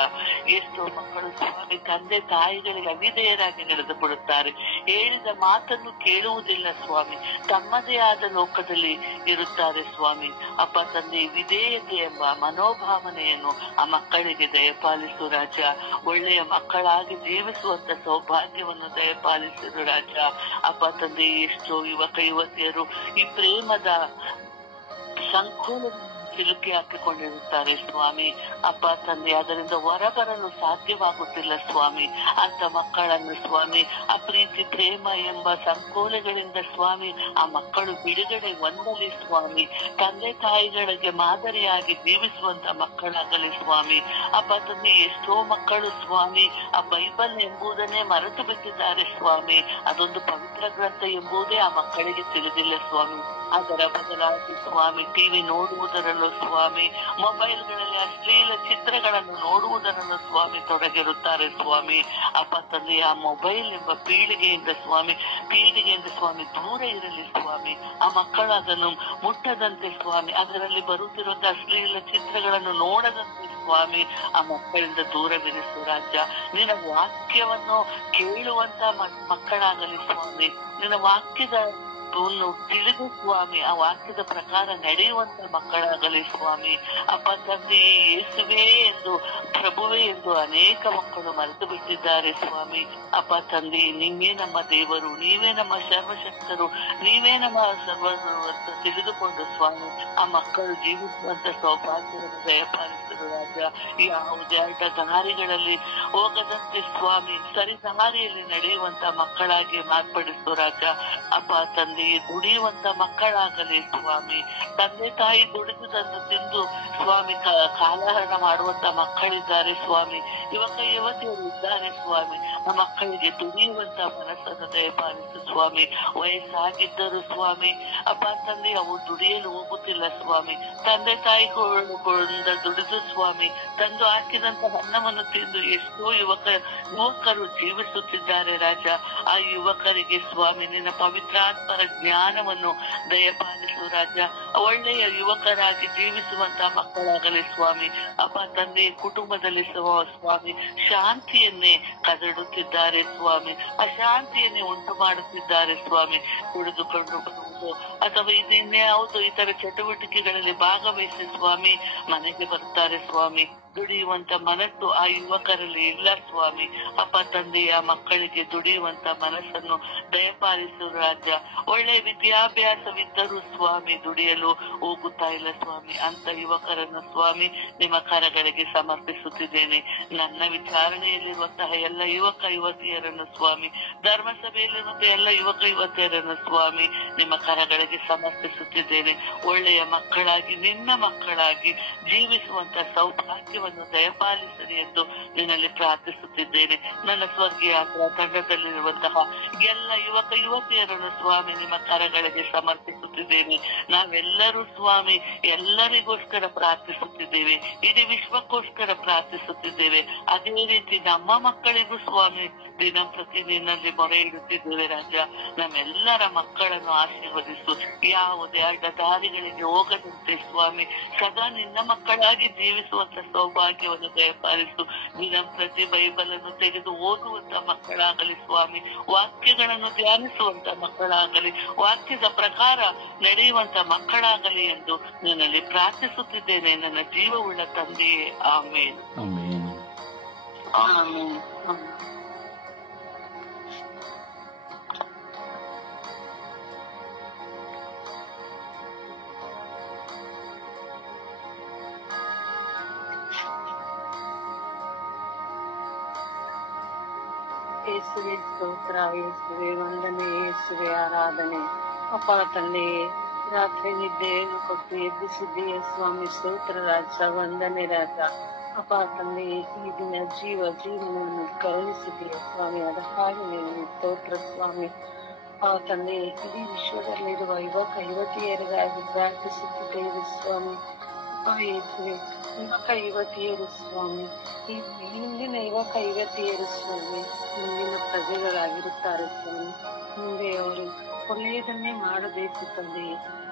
ಎಷ್ಟೋ ಮಕ್ಕಳು ಸ್ವಾಮಿ ತಂದೆ ತಾಯಿಗಳಿಗೆ ಅವಿಧೇಯರಾಗಿ ನಡೆದುಕೊಳ್ಳುತ್ತಾರೆ, ಹೇಳಿದ ಮಾತನ್ನು ಕೇಳುವುದಿಲ್ಲ ಸ್ವಾಮಿ, ತಮ್ಮದೇ ಆದ ಲೋಕದಲ್ಲಿ ಇರುತ್ತಾರೆ ಸ್ವಾಮಿ. ಅಪ್ಪ ತಂದೆ, ವಿಧೇಯತೆ ಎಂಬ ಮನೋಭಾವನೆಯನ್ನು ಆ ಮಕ್ಕಳಿಗೆ ದಯಪಾಲಿಸು ರಾಜ. ಒಳ್ಳೆಯ ಮಕ್ಕಳಾಗಿ ಜೀವಿಸುವಂತ ಸೌಭಾಗ್ಯವನ್ನು ದಯಪಾಲಿಸಿರು ರಾಜ. ಅಪ್ಪ ತಂದೆ, ಎಷ್ಟೋ ಯುವಕ ಯುವತಿಯರು ಈ ಪ್ರೇಮದ ಸಂಕೋಲ ಸಿಲುಕಿ ಹಾಕಿಕೊಂಡಿರುತ್ತಾರೆ ಸ್ವಾಮಿ. ಅಪ್ಪ ತಂದೆ, ಅದರಿಂದ ಹೊರಬರಲು ಸಾಧ್ಯವಾಗುತ್ತಿಲ್ಲ ಸ್ವಾಮಿ. ಅಂತ ಮಕ್ಕಳನ್ನು ಸ್ವಾಮಿ ಆ ಪ್ರೀತಿ ಪ್ರೇಮ ಎಂಬ ಸಂಕೋಲೆಗಳಿಂದ ಸ್ವಾಮಿ ಆ ಮಕ್ಕಳು ಬಿಡುಗಡೆ ಹೊಂದಲಿ ಸ್ವಾಮಿ. ತಂದೆ ತಾಯಿಗಳಿಗೆ ಮಾದರಿಯಾಗಿ ಜೀವಿಸುವಂತ ಮಕ್ಕಳಾಗಲಿ ಸ್ವಾಮಿ. ಅಪ್ಪ ತಂದೆ, ಎಷ್ಟೋ ಮಕ್ಕಳು ಸ್ವಾಮಿ ಆ ಬೈಬಲ್ ಎಂಬುದನ್ನೇ ಮರೆತು ಬಿಟ್ಟಿದ್ದಾರೆ ಸ್ವಾಮಿ. ಅದೊಂದು ಪವಿತ್ರ ಗ್ರಂಥ ಎಂಬುದೇ ಆ ಮಕ್ಕಳಿಗೆ ತಿಳಿದಿಲ್ಲ ಸ್ವಾಮಿ. ಅದರ ಬದಲಾಗಿ ಸ್ವಾಮಿ ಟಿವಿ ನೋಡುವುದರಲ್ಲೂ ಸ್ವಾಮಿ, ಮೊಬೈಲ್ಗಳಲ್ಲಿ ಅಶ್ಲೀಲ ಚಿತ್ರಗಳನ್ನು ನೋಡುವುದರನ್ನು ಸ್ವಾಮಿ ತೊಡಗಿರುತ್ತಾರೆ ಸ್ವಾಮಿ. ಅಪ್ಪ ತಂದೆ, ಆ ಮೊಬೈಲ್ ಎಂಬ ಪೀಳಿಗೆಯಿಂದ ಸ್ವಾಮಿ ದೂರ ಇರಲಿ ಸ್ವಾಮಿ. ಆ ಮಕ್ಕಳು ಅದನ್ನು ಮುಟ್ಟದಂತೆ ಸ್ವಾಮಿ, ಅದರಲ್ಲಿ ಬರುತ್ತಿರುವಂತಹ ಅಶ್ಲೀಲ ಚಿತ್ರಗಳನ್ನು ನೋಡದಂತೆ ಸ್ವಾಮಿ ಆ ಮಕ್ಕಳಿಂದ ದೂರವಿರಿಸು ರಾಜ್ಯ. ನಿನ್ನ ವಾಕ್ಯವನ್ನು ಕೇಳುವಂತ ಮಕ್ಕಳಾಗಲಿ ಸ್ವಾಮಿ. ನಿನ್ನ ವಾಕ್ಯದ ತಿಳಿದು ಸ್ವಾಮಿ ಆ ವಾಕ್ಯದ ಪ್ರಕಾರ ನಡೆಯುವಂತ ಮಕ್ಕಳಾಗಲಿ ಸ್ವಾಮಿ. ಅಪ್ಪ ತಂದೆ, ಯೇಸುವೇ ಎಂದು ಪ್ರಭುವೇ ಎಂದು ಅನೇಕ ಮಕ್ಕಳು ಮರೆತು ಬಿಟ್ಟಿದ್ದಾರೆ ಸ್ವಾಮಿ. ಅಪ್ಪ ತಂದೆ, ನೀವೇ ನಮ್ಮ ದೇವರು, ನೀವೇ ನಮ್ಮ ಸರ್ವಶಕ್ತರು, ನೀವೇ ನಮ್ಮ ಸರ್ವಸ್ವ ತಿಳಿದುಕೊಂಡು ಸ್ವಾಮಿ ಆ ಮಕ್ಕಳು ಜೀವಿಸುವಂತ ಸೌಭಾಗ್ಯವನ್ನು ದಯಪಾಲಿಸಿದರು ರಾಜ. ಯಾವುದೇ ಅಡ್ಡ ದಾರಿಗಳಲ್ಲಿ ಹೋಗದಂತೆ ಸ್ವಾಮಿ ಸರಿ ದಾರಿಯಲ್ಲಿ ನಡೆಯುವಂತ ಮಕ್ಕಳಾಗಿ ಮಾರ್ಪಡಿಸು ರಾಜ. ಅಪ್ಪ ತಂದೆ, ದುಡಿಯುವಂತ ಮಕ್ಕಳಾಗಲಿ ಸ್ವಾಮಿ. ತಂದೆ ತಾಯಿ ದುಡಿದುದನ್ನು ತಿಂದು ಸ್ವಾಮಿ ಕಾಲಹರಣ ಮಾಡುವಂತ ಮಕ್ಕಳಿದ್ದಾರೆ ಸ್ವಾಮಿ. ಯುವಕ ಯುವತಿಯರು ಇದ್ದಾರೆ ಸ್ವಾಮಿ. ಆ ಮಕ್ಕಳಿಗೆ ದುಡಿಯುವಂತ ಮನಸ್ಸನ್ನು ದಯಪಾಲಿಸು ಸ್ವಾಮಿ. ವಯಸ್ಸಾಗಿದ್ದರು ಸ್ವಾಮಿ ಅಪ್ಪ ತಂದೆ, ಅವು ದುಡಿಯಲು ಹೋಗುತ್ತಿಲ್ಲ ಸ್ವಾಮಿ. ತಂದೆ ತಾಯಿಗಳಿಂದ ದುಡಿದು ಸ್ವಾಮಿ ಸ್ವಾಮಿ. ತಂದು ಹಾಕಿದಂತಹ ಅನ್ನವನ್ನು ತಿಂದು ಎಷ್ಟೋ ಯುವಕರು ಜೀವಿಸುತ್ತಿದ್ದಾರೆ ರಾಜ. ಆ ಯುವಕರಿಗೆ ಸ್ವಾಮಿ ನಿನ್ನ ಪವಿತ್ರಾತ್ಮರ ಜ್ಞಾನವನ್ನು ದಯಪಾಲಿಸು ರಾಜ. ಒಳ್ಳೆಯ ಯುವಕರಾಗಿ ಜೀವಿಸುವಂತಹ ಮಕ್ಕಳಾಗಲಿ ಸ್ವಾಮಿ. ಅಪ್ಪ ತಂದೆ ಕುಟುಂಬದಲ್ಲಿ ಸ್ವಾಮಿ ಶಾಂತಿಯನ್ನೇ ಕದಡುತ್ತಿದ್ದಾರೆ ಸ್ವಾಮಿ, ಅಶಾಂತಿಯನ್ನೇ ಉಂಟು ಮಾಡುತ್ತಿದ್ದಾರೆ ಸ್ವಾಮಿ. ಕುಡಿದುಕೊಂಡು ಬರುವುದು ಅಥವಾ ಇನ್ಯಾವುದು ಇತರ ಚಟುವಟಿಕೆಗಳಲ್ಲಿ ಭಾಗವಹಿಸಿ ಸ್ವಾಮಿ ಮನೆಗೆ ಬರುತ್ತಾರೆ ಸ್ವಾಮಿ. ದುಡಿಯುವಂತ ಮನಸ್ಸು ಆ ಯುವಕರಲ್ಲಿ ಇಲ್ಲ ಸ್ವಾಮಿ. ಅಪ್ಪ ತಂದೆಯ ಮಕ್ಕಳಿಗೆ ದುಡಿಯುವಂತ ಮನಸ್ಸನ್ನು ದಯಪಾಲಿಸು ರಾಜ. ಒಳ್ಳೆ ವಿದ್ಯಾಭ್ಯಾಸವಿದ್ದರೂ ಸ್ವಾಮಿ ದುಡಿಯಲು ಹೋಗುತ್ತಾ ಇಲ್ಲ ಸ್ವಾಮಿ. ಅಂತ ಯುವಕರನ್ನು ಸ್ವಾಮಿ ನಿಮ್ಮ ಕರಗಳಿಗೆ ಸಮರ್ಪಿಸುತ್ತಿದ್ದೇನೆ. ನನ್ನ ವಿಚಾರಣೆಯಲ್ಲಿರುವಂತಹ ಎಲ್ಲ ಯುವಕ ಯುವತಿಯರನ್ನು ಸ್ವಾಮಿ, ಧರ್ಮಸಭೆಯಲ್ಲಿರುವಂತಹ ಎಲ್ಲ ಯುವಕ ಯುವತಿಯರನ್ನು ಸ್ವಾಮಿ ನಿಮ್ಮ ಕರಗಳಿಗೆ ಸಮರ್ಪಿಸುತ್ತಿದ್ದೇನೆ. ಒಳ್ಳೆಯ ಮಕ್ಕಳಾಗಿ ನಿನ್ನ ಮಕ್ಕಳಾಗಿ ಜೀವಿಸುವಂತ ಸೌಭಾಗ್ಯವನ್ನು ದಯಪಾಲಿಸಲಿ ಎಂದು ನಿನ್ನಲ್ಲಿ ಪ್ರಾರ್ಥಿಸುತ್ತಿದ್ದೇನೆ. ನನ್ನ ಸ್ವರ್ಗೀಯ ತಂಡದಲ್ಲಿರುವಂತಹ ಎಲ್ಲ ಯುವಕ ಯುವತಿಯರನ್ನು ಸ್ವಾಮಿ ನಿಮ್ಮ ಕರಗಳಿಗೆ ಸಮರ್ಪಿಸುತ್ತಿದ್ದೇನೆ. ನಾವೆಲ್ಲರೂ ಸ್ವಾಮಿ ಎಲ್ಲರಿಗೋಸ್ಕರ ಪ್ರಾರ್ಥಿಸುತ್ತಿದ್ದೇವೆ, ಇಡೀ ವಿಶ್ವಕ್ಕೋಸ್ಕರ ಪ್ರಾರ್ಥಿಸುತ್ತಿದ್ದೇವೆ. ಅದೇ ರೀತಿ ನಮ್ಮ ಮಕ್ಕಳಿಗೂ ಸ್ವಾಮಿ ದಿನಂಪ್ರತಿ ನಿನ್ನಲ್ಲಿ ಮೊರೆ ಇಡುತ್ತಿದ್ದೇವೆ ರಾಜ. ನಮ್ಮೆಲ್ಲರ ಮಕ್ಕಳನ್ನು ಆಶೀರ್ವದಿಸು, ಯಾವುದೇ ಅಡ್ಡ ದಾರಿಗಳಿಗೆ ಹೋಗದಂತೆ ಸ್ವಾಮಿ ಸದಾ ನಿನ್ನ ಮಕ್ಕಳಾಗಿ ಜೀವಿಸುವಂತ ಸೌಭಾಗ್ಯವನ್ನು ದಯಪಾಲಿಸು. ದಿನಂಪ್ರತಿ ಬೈಬಲ್ ಅನ್ನು ತೆಗೆದು ಓದುವಂತ ಮಕ್ಕಳಾಗಲಿ ಸ್ವಾಮಿ, ವಾಕ್ಯಗಳನ್ನು ಧ್ಯಾನಿಸುವಂತ ಮಕ್ಕಳಾಗಲಿ, ವಾಕ್ಯದ ಪ್ರಕಾರ ನಡೆಯುವಂತ ಮಕ್ಕಳಾಗಲಿ ಎಂದು ನಿನ್ನಲ್ಲಿ ಪ್ರಾರ್ಥಿಸುತ್ತಿದ್ದೇನೆ ನನ್ನ ಜೀವವುಳ್ಳ ತಂದೆಯೇ. ಆಮೇನ್ ಆಮೇನ್. ಆಮೇನ್. ಯೇಸುವೆ ಸ್ತೋತ್ರ, ಯೇಸುವೆ ವಂದನೆ, ಯೇಸುವೆ ಆರಾಧನೆ. ಅಪ್ಪ ತಂದೆ ರಾತ್ರಿ ನಿದ್ದೆಯನ್ನು ಕೊಟ್ಟು ಎಬ್ಬಿಸಿದ್ದೀಯ ಸ್ವಾಮಿ, ಸ್ತೋತ್ರ ರಾಜ, ವಂದನೆ ರಾಜ. ಅಪ್ಪ ತಂದೆ ಈ ದಿನ ಜೀವನವನ್ನು ಕರುಣಿಸಿದ್ದೀಯ ಸ್ವಾಮಿ, ಅದಕ್ಕಾಗಿ ನೀವು ಸ್ತೋತ್ರ ಸ್ವಾಮಿ. ಆ ತಂದೆ ಇಡೀ ವಿಶ್ವದಲ್ಲಿರುವ ಯುವಕ ಯುವತಿಯರಿಗಾಗಿ ಪ್ರಾರ್ಥಿಸುತ್ತಿದ್ದೇವೆ ಸ್ವಾಮಿ. ಯೇಸುವೆ ಯುವಕ ಯುವತಿಯರು ಸ್ವಾಮಿ, ಈ ಹಿಂದಿನ ಯುವಕ ಯುವತಿಯರು ಸ್ವಾಮಿ ಮುಂದಿನ ಪ್ರಜೆಗಳಾಗಿರುತ್ತಾರೆ ಸ್ವಾಮಿ. ಮುಂದೆ ಅವರು ಒಳ್ಳೆಯದನ್ನೇ ಮಾಡಬೇಕು ತಂದೆ.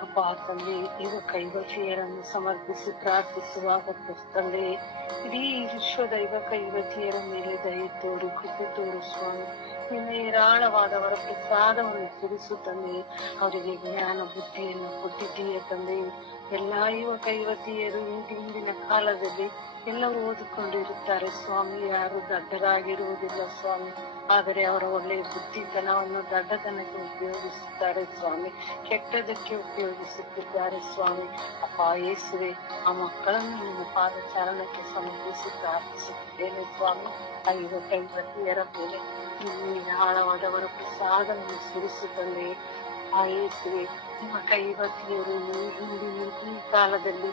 ಅಪ್ಪ ತಂದೆ ಯುವಕ ಯುವತಿಯರನ್ನು ಸಮರ್ಪಿಸಿ ಪ್ರಾರ್ಥಿಸುವಾಗ ತಂದೆ ಇಡೀ ವಿಶ್ವದ ಯುವಕ ಯುವತಿಯರ ಮೇಲೆ ದಯ ತೋರು, ಕೃಪೆ ತೋರು ಸ್ವಾಮಿ. ನಿನ್ನ ಹೇರಾಳವಾದವರ ಪ್ರಸಾದವನ್ನು ಸುರಿಸು ತಂದೆ. ಅವರಿಗೆ ಜ್ಞಾನ ಬುದ್ಧಿಯನ್ನು ಕೊಟ್ಟಿದ್ದೀಯ ತಂದೆ. ಎಲ್ಲಾ ಯುವಕ ಯುವತಿಯರು ಹಿಂದಿನ ಕಾಲದಲ್ಲಿ ಎಲ್ಲರೂ ಓದಿಕೊಂಡಿರುತ್ತಾರೆ ಸ್ವಾಮಿ, ಯಾರು ದಡ್ಡರಾಗಿರುವುದಿಲ್ಲ ಸ್ವಾಮಿ. ಆದರೆ ಅವರ ಒಳ್ಳೆಯ ಬುದ್ಧಿತನವನ್ನು ದಡ್ಡತನಕ್ಕೆ ಉಪಯೋಗಿಸುತ್ತಾರೆ ಸ್ವಾಮಿ, ಕೆಟ್ಟದಕ್ಕೆ ಉಪಯೋಗಿಸುತ್ತಿದ್ದಾರೆ ಸ್ವಾಮಿ. ಅಪ್ಪ ಯೇಸುವೆ ಆ ಮಕ್ಕಳನ್ನು ನಿಮ್ಮ ಪಾದಚಾರಣಕ್ಕೆ ಸಮರ್ಪಿಸಿ ಪ್ರಾರ್ಥಿಸುತ್ತಿದ್ದೇನೆ ಸ್ವಾಮಿ. ಆ ಯುವಕ ಯುವತಿಯರ ಮೇಲೆ ಆಳವಾದವರ ಪ್ರಸಾದವನ್ನು ಸುರಿಸುತ್ತಂದೆ. ಆ ಯೇಸುವೆ ನಿಮ್ಮ ಯುವತಿಯರು ಈ ಕಾಲದಲ್ಲಿ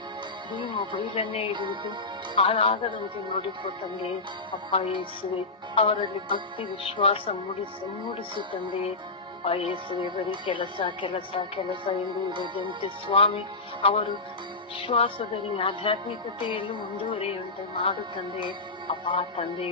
ಈ ಮೊಬೈಲನ್ನೇ ಇಡುವುದು ಹಾಳಾಗದಂತೆ ನೋಡಿಕೊಟ್ಟಂದೆ. ಅಪ್ಪ ಯೇಸುವೆ ಅವರಲ್ಲಿ ಭಕ್ತಿ ವಿಶ್ವಾಸ ಮೂಡಿಸು ತಂದೆ. ಅಪ್ಪ ಯೇಸುವೆ ಬರೀ ಕೆಲಸ ಕೆಲಸ ಕೆಲಸ ಎಂದು ಇರುವುದಂತೆ ಸ್ವಾಮಿ ಅವರು ವಿಶ್ವಾಸದಲ್ಲಿ ಆಧ್ಯಾತ್ಮಿಕತೆಯಲ್ಲೂ ಮುಂದುವರಿಯುವಂತೆ ಮಾಡು ತಂದೆ. ಅಪ್ಪ ತಂದೆ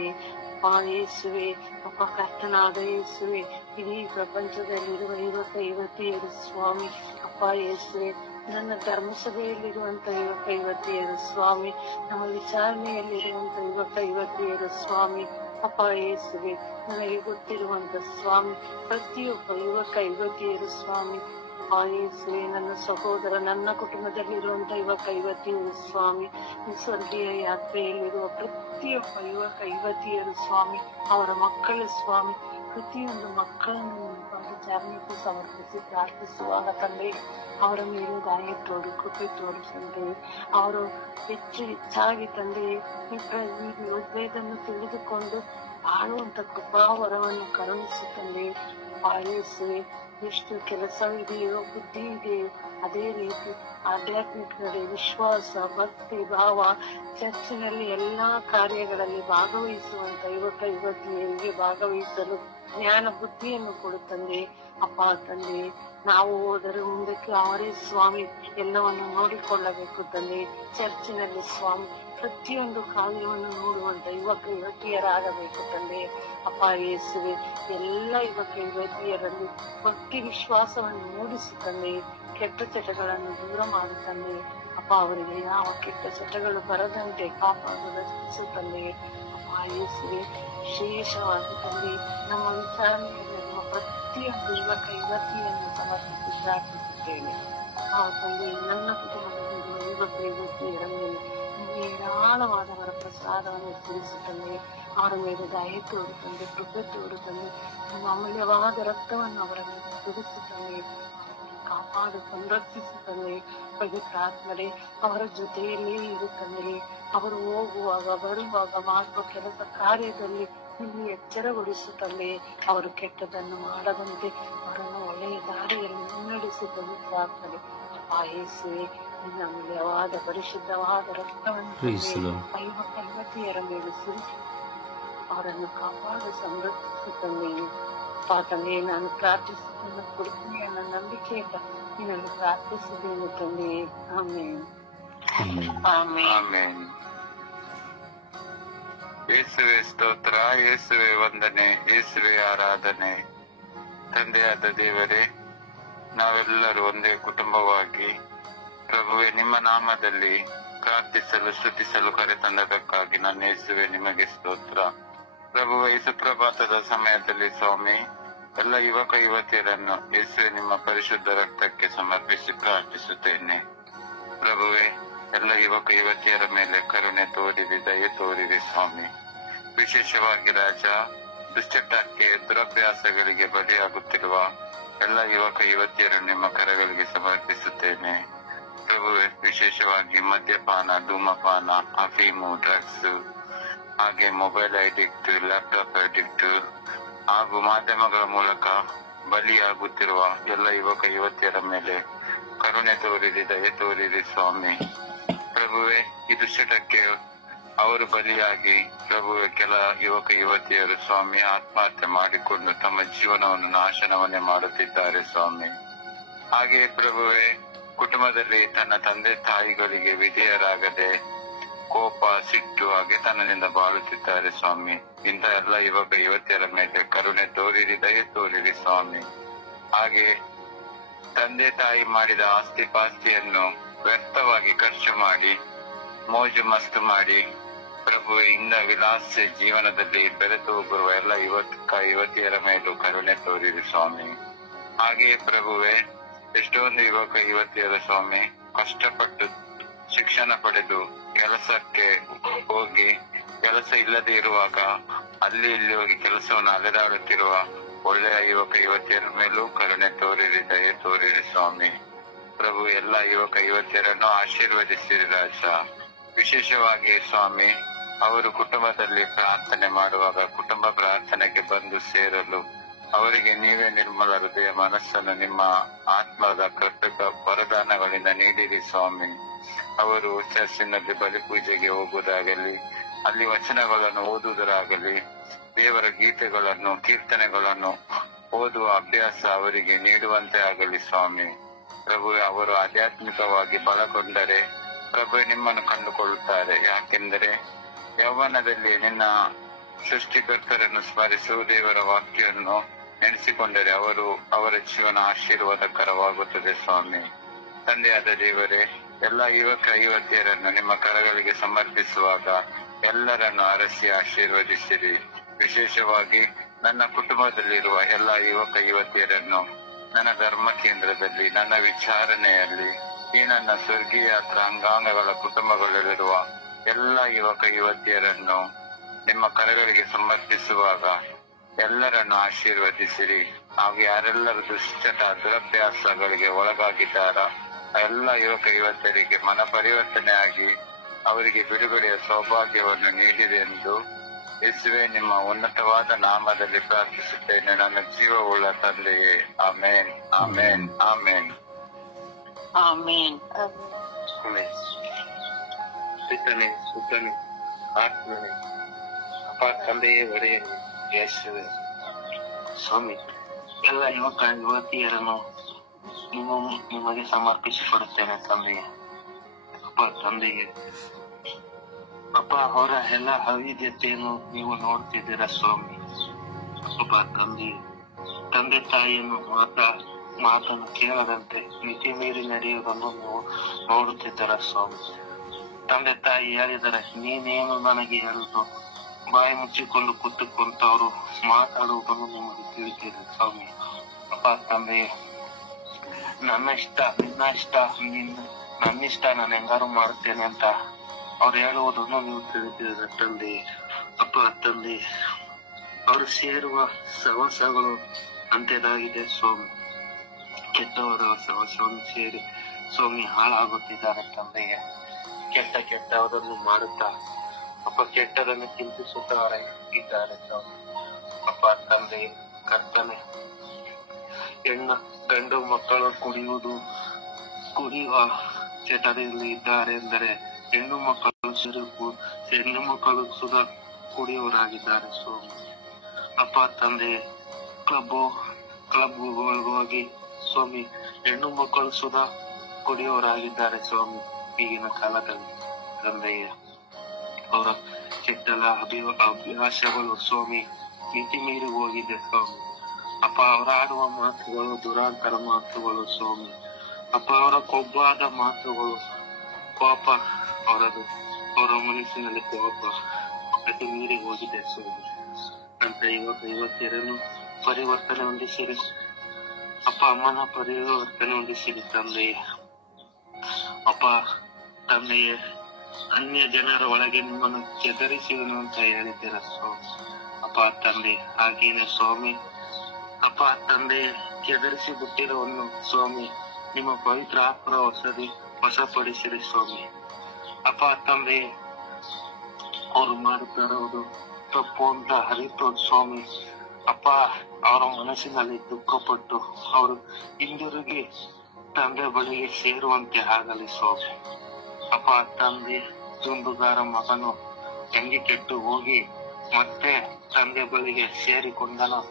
ಅಪ್ಪ ಯೇಸುವೆ, ಅಪ್ಪ ಕರ್ತನಾದ ಯೇಸುವೆ, ಇಡೀ ಪ್ರಪಂಚದಲ್ಲಿರುವ ಯುವಕ ಯುವತಿಯರು ಸ್ವಾಮಿ. ಅಪ್ಪ ಯೇಸುವೆ ನನ್ನ ಧರ್ಮಸಭೆಯಲ್ಲಿರುವಂತ ಯುವಕ ಯುವತಿಯರು ಸ್ವಾಮಿ, ನಮ್ಮ ವಿಚಾರಣೆಯಲ್ಲಿರುವಂತ ಯುವಕ ಯುವತಿಯರು ಸ್ವಾಮಿ. ಅಪ್ಪ ಯೇಸುವೆ ನನಗೆ ಗೊತ್ತಿರುವಂತ ಸ್ವಾಮಿ ಪ್ರತಿಯೊಬ್ಬ ಯುವಕ ಯುವತಿಯರು ಸ್ವಾಮಿ. ಅಪ್ಪ ಯೇಸುವೆ ನನ್ನ ಸಹೋದರ ನನ್ನ ಕುಟುಂಬದಲ್ಲಿರುವಂತ ಯುವಕ ಯುವತಿಯರು ಸ್ವಾಮಿ, ಸ್ವರ್ಗೀಯ ಯಾತ್ರೆಯಲ್ಲಿರುವ ಪ್ರತಿಯೊಬ್ಬ ಯುವಕ ಯುವತಿಯರು ಸ್ವಾಮಿ, ಅವರ ಮಕ್ಕಳು ಸ್ವಾಮಿ, ಪ್ರತಿಯೊಂದು ಮಕ್ಕಳನ್ನು ವಿಚಾರಣೆಗೆ ಸಮರ್ಪಿಸಿ ಪ್ರಾರ್ಥಿಸುವಾಗ ತಂದೆ ಅವರ ಮೇಲೆ ದಾಯ ತೋರು, ಕೃಪೆ ತೋರಿಸಂತೆ. ಅವರು ಹೆಚ್ಚಾಗಿ ತಂದೆ ಈ ಉದ್ವೇಗವನ್ನು ತಿಳಿದುಕೊಂಡು ಆಳುವಂತ ಕೃಪಾವರವನ್ನು ಕರುಣಿಸುತ್ತಂದೆ. ಪಾಲಿಸುವೆ ಎಷ್ಟು ಕೆಲಸ ಇದೆಯೋ ಬುದ್ಧಿ ಇದೆಯೋ ಅದೇ ರೀತಿ ಆಧ್ಯಾತ್ಮಿಕ ವಿಶ್ವಾಸ ಭಕ್ತಿ ಭಾವ ಚರ್ಚಿನಲ್ಲಿ ಎಲ್ಲಾ ಕಾರ್ಯಗಳಲ್ಲಿ ಭಾಗವಹಿಸುವಂತ ಯುವಕ ಯುವತಿಯರಿಗೆ ಭಾಗವಹಿಸಲು ಜ್ಞಾನ ಬುದ್ಧಿಯನ್ನು ಕೊಡುತ್ತಂದೆ. ಅಪ್ಪ ತಂದೆ ನಾವು ಹೋದರೆ ಮುಂದಕ್ಕೆ ಅವರೇ ಸ್ವಾಮಿ ಎಲ್ಲವನ್ನು ನೋಡಿಕೊಳ್ಳಬೇಕು ತಂದೆ. ಚರ್ಚಿನಲ್ಲಿ ಸ್ವಾಮಿ ಪ್ರತಿಯೊಂದು ಕಾರ್ಯವನ್ನು ನೋಡುವಂತ ಯುವಕ ಯುವತಿಯರಾಗಬೇಕು ತಂದೆ. ಅಪ್ಪ ಯೇಸುವೆ, ಎಲ್ಲ ಯುವಕ ಯುವತಿಯರಲ್ಲಿ ಭಕ್ತಿ ವಿಶ್ವಾಸವನ್ನು ಮೂಡಿಸಿ ತಂದೆ. ಕೆಟ್ಟ ಚಟಗಳನ್ನು ದೂರ ಮಾಡಿ ತಂದೆ. ಅಪ್ಪ ಅವರಿಗೆ ಯಾವ ಕೆಟ್ಟ ಚಟಗಳು ಬರದಂತೆ ಕಾಪಾಡು ರಕ್ಷಿಸು ತಂದೆ. ಅಪ್ಪ ಯೇಸುವೆ, ವಿಶೇಷವಾಗಿ ತಂದೆ ನಮ್ಮ ವಿಚಾರಣೆಯಲ್ಲಿರುವ ಪ್ರತಿಯೊಂದು ಯುವಕ ಯುವತಿಯನ್ನು ಸಮರ್ಪಿಸಿ ಪ್ರಾರ್ಥಿಸುತ್ತೇನೆ. ಆ ತಂದೆ, ನನ್ನ ಕುಟುಂಬದಲ್ಲಿರುವ ಯುವಕ ಯುವತಿಯರ ಮೇಲೆ ಏರಾಳವಾದವರ ಪ್ರಸಾದವನ್ನು ಸುರಿಸುತ್ತಂದೆ. ಅವರ ಮೇಲೆ ದಯೆ ತೋರುತ್ತಂದೆ, ಕೃಪೆ ತೋರುತ್ತಂದೆ. ನಿಮ್ಮ ಅಮೂಲ್ಯವಾದ ರಕ್ತವನ್ನು ಅವರ ಮೇಲೆ ಸುರಿಸುತ್ತಂದೆ. ಕಾಪಾಡು ಸಂರಕ್ಷಿಸುತ್ತಂದೆ. ಪವಿತ್ರಾತ್ಮರೇ, ಅವರ ಜೊತೆಯಲ್ಲೇ ಇರುತ್ತಂದ್ರೆ. ಅವರು ಹೋಗುವಾಗ ಬರುವಾಗ ಮಾಡುವ ಕೆಲಸ ಕಾರ್ಯದಲ್ಲಿ ಇಲ್ಲಿ ಎಚ್ಚರಗೊಳಿಸುತ್ತಂದೆ. ಅವರು ಕೆಟ್ಟದನ್ನು ಮಾಡದಂತೆ ಅವರನ್ನು ಒಳ್ಳೆಯ ದಾರಿಯಲ್ಲಿ ಮುನ್ನಡೆಸಿ ಪವಿತ್ರಾತ್ಮರೇ ಆ ಯೇಸುವೆ, ನಿನ್ನ ಅಮೂಲ್ಯವಾದ ಪರಿಶುದ್ಧವಾದ ರಕ್ತವನ್ನು ಯುವಕ ಯುವತಿಯರ ಮೇಲೆ ಸುರಿಸಿ ಅವರನ್ನು ಕಾಪಾಡು ಸಂರಕ್ಷಿಸುತ್ತಂದೆ. ತಂದೆ, ನಾನು ಪ್ರಾರ್ಥಿಸುತ್ತೇನೆ, ಕೊಡ್ತೀನಿ ಅನ್ನೋ ನಂಬಿಕೆಯಿಂದ ನಿನ್ನನ್ನು ಪ್ರಾರ್ಥಿಸಿದ್ದೇನೆ ತಂದೆ. ಆಮೇನ್. ಆಮೇನ್. ಯೇಸುವೆ ಸ್ತೋತ್ರ, ಯೇಸುವೆ ವಂದನೆ, ಯೇಸುವೆ ಆರಾಧನೆ. ತಂದೆಯಾದ ದೇವರೇ, ನಾವೆಲ್ಲರೂ ಒಂದೇ ಕುಟುಂಬವಾಗಿ ಪ್ರಭುವೆ ನಿಮ್ಮ ನಾಮದಲ್ಲಿ ಪ್ರಾರ್ಥಿಸಲು ಸ್ತುತಿಸಲು ಕರೆತಂದದಕ್ಕಾಗಿ ನನ್ನ ಯೇಸುವೆ ನಿಮಗೆ ಸ್ತೋತ್ರ. ಪ್ರಭುವೆ, ಈ ಸುಪ್ರಭಾತದ ಸಮಯದಲ್ಲಿ ಸ್ವಾಮಿ ಎಲ್ಲ ಯುವಕ ಯುವತಿಯರನ್ನು ಯೇಸುವೆ ನಿಮ್ಮ ಪರಿಶುದ್ಧ ರಕ್ತಕ್ಕೆ ಸಮರ್ಪಿಸಿ ಪ್ರಾರ್ಥಿಸುತ್ತೇನೆ. ಪ್ರಭುವೆ, ಎಲ್ಲ ಯುವಕ ಯುವತಿಯರ ಮೇಲೆ ಕರುಣೆ ತೋರಿರಿ, ದಯೆ ತೋರಿರಿ ಸ್ವಾಮಿ. ವಿಶೇಷವಾಗಿ ರಾಜ, ದುಶ್ಚಟಕ್ಕೆ ದುರಭ್ಯಾಸಗಳಿಗೆ ಬಲಿಯಾಗುತ್ತಿರುವ ಎಲ್ಲ ಯುವಕ ಯುವತಿಯರನ್ನು ನಿಮ್ಮ ಕರಗಳಿಗೆ ಸಮರ್ಪಿಸುತ್ತೇನೆ. ಪ್ರಭುವೆ, ವಿಶೇಷವಾಗಿ ಮದ್ಯಪಾನ, ಧೂಮಪಾನ, ಅಫೀಮು, ಡ್ರಗ್ಸ್, ಹಾಗೆ ಮೊಬೈಲ್ ಅಡಿಕ್ಟ್, ಲ್ಯಾಪ್ಟಾಪ್ ಅಡಿಕ್ಟ್ ಹಾಗೂ ಮಾಧ್ಯಮಗಳ ಮೂಲಕ ಬಲಿಯಾಗುತ್ತಿರುವ ಎಲ್ಲ ಯುವಕ ಯುವತಿಯರ ಮೇಲೆ ಕರುಣೆ ತೋರಿರಿ, ದಯೆ ತೋರಿರಿ ಸ್ವಾಮಿ. ಪ್ರಭುವೆ, ಈ ದುಶ್ಚಟಕ್ಕೆ ಅವರು ಬಲಿಯಾಗಿ ಪ್ರಭುವೆ ಕೆಲ ಯುವಕ ಯುವತಿಯರು ಸ್ವಾಮಿ ಆತ್ಮಹತ್ಯೆ ಮಾಡಿಕೊಂಡು ತಮ್ಮ ಜೀವನವನ್ನು ನಾಶನವನ್ನೇ ಮಾಡುತ್ತಿದ್ದಾರೆ ಸ್ವಾಮಿ. ಹಾಗೆಯೇ ಪ್ರಭುವೆ, ಕುಟುಂಬದಲ್ಲಿ ತನ್ನ ತಂದೆ ತಾಯಿಗಳಿಗೆ ವಿಧೇಯರಾಗದೆ ಕೋಪ, ಸಿಟ್ಟು, ಹಗೆತನದಿಂದ ಬಾಳುತ್ತಿದ್ದಾರೆ ಸ್ವಾಮಿ. ಇಂಥ ಎಲ್ಲ ಯುವಕ ಯುವತಿಯರ ಮೇಲೆ ಕರುಣೆ ತೋರಿರಿ, ದಯೆ ತೋರಿರಿ ಸ್ವಾಮಿ. ಹಾಗೆ ತಂದೆ ತಾಯಿ ಮಾಡಿದ ಆಸ್ತಿ ಪಾಸ್ತಿಯನ್ನು ವ್ಯರ್ಥವಾಗಿ ಖರ್ಚು ಮಾಡಿ ಮೋಜು ಮಸ್ತು ಮಾಡಿ ಪ್ರಭು ಇಂದ ವಿಲಾಸ ಜೀವನದಲ್ಲಿ ಬೆರೆತು ಹೋಗಿರುವ ಎಲ್ಲ ಯುವಕ ಯುವತಿಯರ ಮೇಲೂ ಕರುಣೆ ತೋರಿರಿ ಸ್ವಾಮಿ. ಹಾಗೆಯೇ ಪ್ರಭುವೆ, ಎಷ್ಟೊಂದು ಯುವಕ ಯುವತಿಯರ ಸ್ವಾಮಿ ಕಷ್ಟಪಟ್ಟು ಶಿಕ್ಷಣ ಪಡೆದು ಕೆಲಸಕ್ಕೆ ಹೋಗಿ ಕೆಲಸ ಇಲ್ಲದೆ ಇರುವಾಗ ಅಲ್ಲಿ ಇಲ್ಲಿ ಹೋಗಿ ಕೆಲಸವನ್ನು ಅಲೆದಾಡುತ್ತಿರುವ ಒಳ್ಳೆಯ ಯುವಕ ಯುವತಿಯರ ಮೇಲೂ ಕರುಣೆ ತೋರಿರಿ, ದಯೆ ತೋರಿರಿ ಸ್ವಾಮಿ. ಪ್ರಭು, ಎಲ್ಲ ಯುವಕ ಯುವತಿಯರನ್ನು ಆಶೀರ್ವದಿಸಿರಿ ರಾಜ. ವಿಶೇಷವಾಗಿ ಸ್ವಾಮಿ, ಅವರು ಕುಟುಂಬದಲ್ಲಿ ಪ್ರಾರ್ಥನೆ ಮಾಡುವಾಗ ಕುಟುಂಬ ಪ್ರಾರ್ಥನೆಗೆ ಬಂದು ಸೇರಲು ಅವರಿಗೆ ನೀವೇ ನಿರ್ಮಲ ಹೃದಯ ಮನಸ್ಸನ್ನು ನಿಮ್ಮ ಆತ್ಮದ ಕೃತಕ ವರದಾನಗಳಿಂದ ನೀಡಿರಿ ಸ್ವಾಮಿ. ಅವರು ಚರ್ಚಿನಲ್ಲಿ ಬಲಿಪೂಜೆಗೆ ಹೋಗುವುದಾಗಲಿ, ಅಲ್ಲಿ ವಚನಗಳನ್ನು ಓದುವುದರಾಗಲಿ, ದೇವರ ಗೀತೆಗಳನ್ನು ಕೀರ್ತನೆಗಳನ್ನು ಓದುವ ಅಭ್ಯಾಸ ಅವರಿಗೆ ನೀಡುವಂತೆ ಆಗಲಿ ಸ್ವಾಮಿ. ಪ್ರಭು, ಅವರು ಆಧ್ಯಾತ್ಮಿಕವಾಗಿ ಬಲಗೊಂಡರೆ ಪ್ರಭು ನಿಮ್ಮನ್ನು ಕಂಡುಕೊಳ್ಳುತ್ತಾರೆ. ಯಾಕೆಂದರೆ ಯೌವನದಲ್ಲಿ ನಿನ್ನ ಸೃಷ್ಟಿಕರ್ತರನ್ನು ಸ್ಮರಿಸುವ ದೇವರ ವಾಕ್ಯವನ್ನು ನೆನೆಸಿಕೊಂಡರೆ ಅವರ ಜೀವನ ಆಶೀರ್ವಾದಕರವಾಗುತ್ತದೆ ಸ್ವಾಮಿ. ತಂದೆಯಾದ ದೇವರೇ, ಎಲ್ಲ ಯುವಕ ಯುವತಿಯರನ್ನು ನಿಮ್ಮ ಕರಗಳಿಗೆ ಸಮರ್ಪಿಸುವಾಗ ಎಲ್ಲರನ್ನು ಅರಸಿ ಆಶೀರ್ವದಿಸಿರಿ. ವಿಶೇಷವಾಗಿ ನನ್ನ ಕುಟುಂಬದಲ್ಲಿರುವ ಎಲ್ಲ ಯುವಕ ಯುವತಿಯರನ್ನು ನನ್ನ ಧರ್ಮ ಕೇಂದ್ರದಲ್ಲಿ, ನನ್ನ ವಿಚಾರಣೆಯಲ್ಲಿ, ಈ ನನ್ನ ಸ್ವರ್ಗೀಯ ಅಂಗಾಂಗಗಳ ಕುಟುಂಬಗಳಲ್ಲಿರುವ ಎಲ್ಲ ಯುವಕ ಯುವತಿಯರನ್ನು ನಿಮ್ಮ ಕರಗಳಿಗೆ ಸಮರ್ಪಿಸುವಾಗ ಎಲ್ಲರನ್ನು ಆಶೀರ್ವದಿಸಿರಿ. ಹಾಗೂ ಯಾರೆಲ್ಲರೂ ದುಶ್ಚಟ ದುರಭ್ಯಾಸಗಳಿಗೆ ಒಳಗಾಗಿದ್ದಾರ ಎಲ್ಲ ಯುವಕ ಯುವತಿಯರಿಗೆ ಮನ ಪರಿವರ್ತನೆ ಆಗಿ ಅವರಿಗೆ ಬಿಡುಗಡೆಯ ಸೌಭಾಗ್ಯವನ್ನು ನೀಡಿದೆ ಎಂದು ಯೇಸುವೆ ನಿಮ್ಮ ಉನ್ನತವಾದ ನಾಮದಲ್ಲಿ ಪ್ರಾರ್ಥಿಸುತ್ತೇನೆ, ನನ್ನ ಜೀವವುಳ್ಳ ತಂದೆಯೇ. ಆಮೇನ್, ಆಮೇನ್, ಆಮೇನ್, ಆಮೇನ್. ಪಿತನೇ, ಸುತನೇ, ಆತ್ಮನೇ, ಅಪ್ಪ ತಂದೆಯೇ, ಒಡೆಯ ಯೇಸುವೆ ಸ್ವಾಮಿ, ಎಲ್ಲ ಯುವಕ ಯುವತಿಯರನ್ನು ನಿಮಗೆ ಸಮರ್ಪಿಸಿಕೊಡುತ್ತೇನೆ ತಂದೆಯೇ. ಅಪ್ಪ ತಂದೆಯೇ, ಅಪ್ಪ ಅವರ ಎಲ್ಲ ಅವಿದ್ಯತೆಯನ್ನು ನೀವು ನೋಡ್ತಿದ್ದೀರಾ ಸ್ವಾಮಿ. ಅಪ್ಪ ತಂದೆ ತಾಯಿಯನ್ನು ಮಾತನ್ನು ಕೇಳದಂತೆ ಮಿತಿ ಮೀರಿ ನಡೆಯುವುದನ್ನು ನೀವು ನೋಡುತ್ತಿದ್ದೀರಾ ಸ್ವಾಮಿ. ತಂದೆ ತಾಯಿ ಹೇಳಿದರೆ ನೀನೇನು ನನಗೆ ಹೇಳುದು, ಬಾಯಿ ಮುಚ್ಚಿಕೊಂಡು ಕೂತುಕೊಂತವರು ಮಾತಾಡುವುದನ್ನು ನಿಮಗೆ ತಿಳಿತಿದೆ ಸ್ವಾಮಿ. ಅಪ್ಪ ತಂದೆಯೇ, ನನ್ನ ಇಷ್ಟ ನಿನ್ನ ಇಷ್ಟ, ನನ್ನ ಇಷ್ಟ ನಾನು ಹೆಂಗಾರು ಮಾಡುತ್ತೇನೆ ಅಂತ ಅವ್ರು ಹೇಳುವುದನ್ನು ನೀವು ತಿಳಿತಿದ್ದೀರ ತಂದೆ. ಅಪ್ಪ ತಂದೆ, ಅವರು ಸೇರುವ ಸಹವಾಸಗಳು ಅಂತ್ಯದಾಗಿದೆ ಸ್ವಾಮಿ. ಕೆಟ್ಟವರ ಸಹವಾಸವನ್ನು ಸೇರಿ ಸ್ವಾಮಿ ಹಾಳಾಗುತ್ತಿದ್ದಾರೆ ತಂದೆಗೆ. ಕೆಟ್ಟವರನ್ನು ಮಾಡುತ್ತಾ ಅಪ್ಪ ಕೆಟ್ಟದನ್ನು ಚಿಂತಿಸುತ್ತಾರೆ ಇದ್ದಾರೆ ಸ್ವಾಮಿ. ಅಪ್ಪ ತಂದೆ ಕರ್ತನೆ, ಗಂಡು ಮಕ್ಕಳು ಕುಡಿಯುವ ಚಟದಲ್ಲಿ ಇದ್ದಾರೆ ಎಂದರೆ ಹೆಣ್ಣು ಮಕ್ಕಳು ಸುಧಾ ಕುಡಿಯುವರಾಗಿದ್ದಾರೆ ಸ್ವಾಮಿ. ಅಪ್ಪ ತಂದೆ ಕ್ಲಬ್ಗಳಿಗೆ ಹೋಗಿ ಸ್ವಾಮಿ ಹೆಣ್ಣು ಮಕ್ಕಳು ಸುಧಾ ಕುಡಿಯುವರಾಗಿದ್ದಾರೆ ಸ್ವಾಮಿ. ಈಗಿನ ಕಾಲದಲ್ಲಿ ತಂದೆಯೇ, ಅವರ ಕೆಟ್ಟಲ ಅಭ್ಯಾಸಗಳು ಸ್ವಾಮಿ ಮಿತಿ ಮೀರಿ ಹೋಗಿದೆ ಸ್ವಾಮಿ. ಅಪ್ಪ ಅವರ ಆಡುವ ಮಾತುಗಳು ದುರಾಂತರ ಮಾತುಗಳು ಸ್ವಾಮಿ. ಅಪ್ಪ ಅವರ ಕೊಬ್ಬಾದ ಮಾತುಗಳು, ಕೋಪ ಅವರ ಮನಸ್ಸಿನಲ್ಲಿ ಕೋಪ ಅತಿ ಮೀರಿ ಹೋಗಿದೆ ಸ್ವಾಮಿ. ಅಂತ ಇವತ್ತಿರನ್ನು ಪರಿವರ್ತನೆ ಹೊಂದಿಸಿರಿ ಅಪ್ಪ. ಅಮ್ಮನ ಪರಿವರ್ತನೆ ಹೊಂದಿಸಿರಿ ತಂದೆಯೇ. ಅಪ್ಪ ತಂದೆಯೇ, ಅನ್ಯ ಜನರ ಒಳಗೆ ನಿಮ್ಮನ್ನು ಚದರಿಸುವನು ಅಂತ ಹೇಳಿದ್ದೀರ ಸ್ವಾಮಿ. ಅಪ್ಪ ತಂದೆ, ಹಾಗೇನೆ ಸ್ವಾಮಿ. ಅಪ್ಪ ತಂದೆ, ಚದರಿಸಿ ಬಿಟ್ಟಿರೋವನ್ನು ಸ್ವಾಮಿ ನಿಮ್ಮ ಪವಿತ್ರ ಆತ್ಮರ ಹೊಸಪಡಿಸಿರಿ ಸ್ವಾಮಿ. ಅಪ್ಪ ತಂದೆ, ಅವರು ಮಾಡುತ್ತಾ ಇರೋದು ತಪ್ಪು ಅಂತ ಅರಿತು ಸ್ವಾಮಿ ಅಪ್ಪ ಅವರ ಮನಸ್ಸಿನಲ್ಲಿ ದುಃಖಪಟ್ಟು ಅವರು ಹಿಂದಿರುಗಿ ತಂದೆ ಬಳಿಗೆ ಸೇರುವಂತೆ ಆಗಲಿ ಸ್ವಾಮಿ. ಅಪ್ಪ ತಂದೆ, ತುಂಡುಗಾರ ಮಗನು ಹೆಂಗೆ ಕೆಟ್ಟು ಹೋಗಿ ಮತ್ತೆ ತಂದೆ ಬಳಿಗೆ ಸೇರಿಕೊಂಡನು,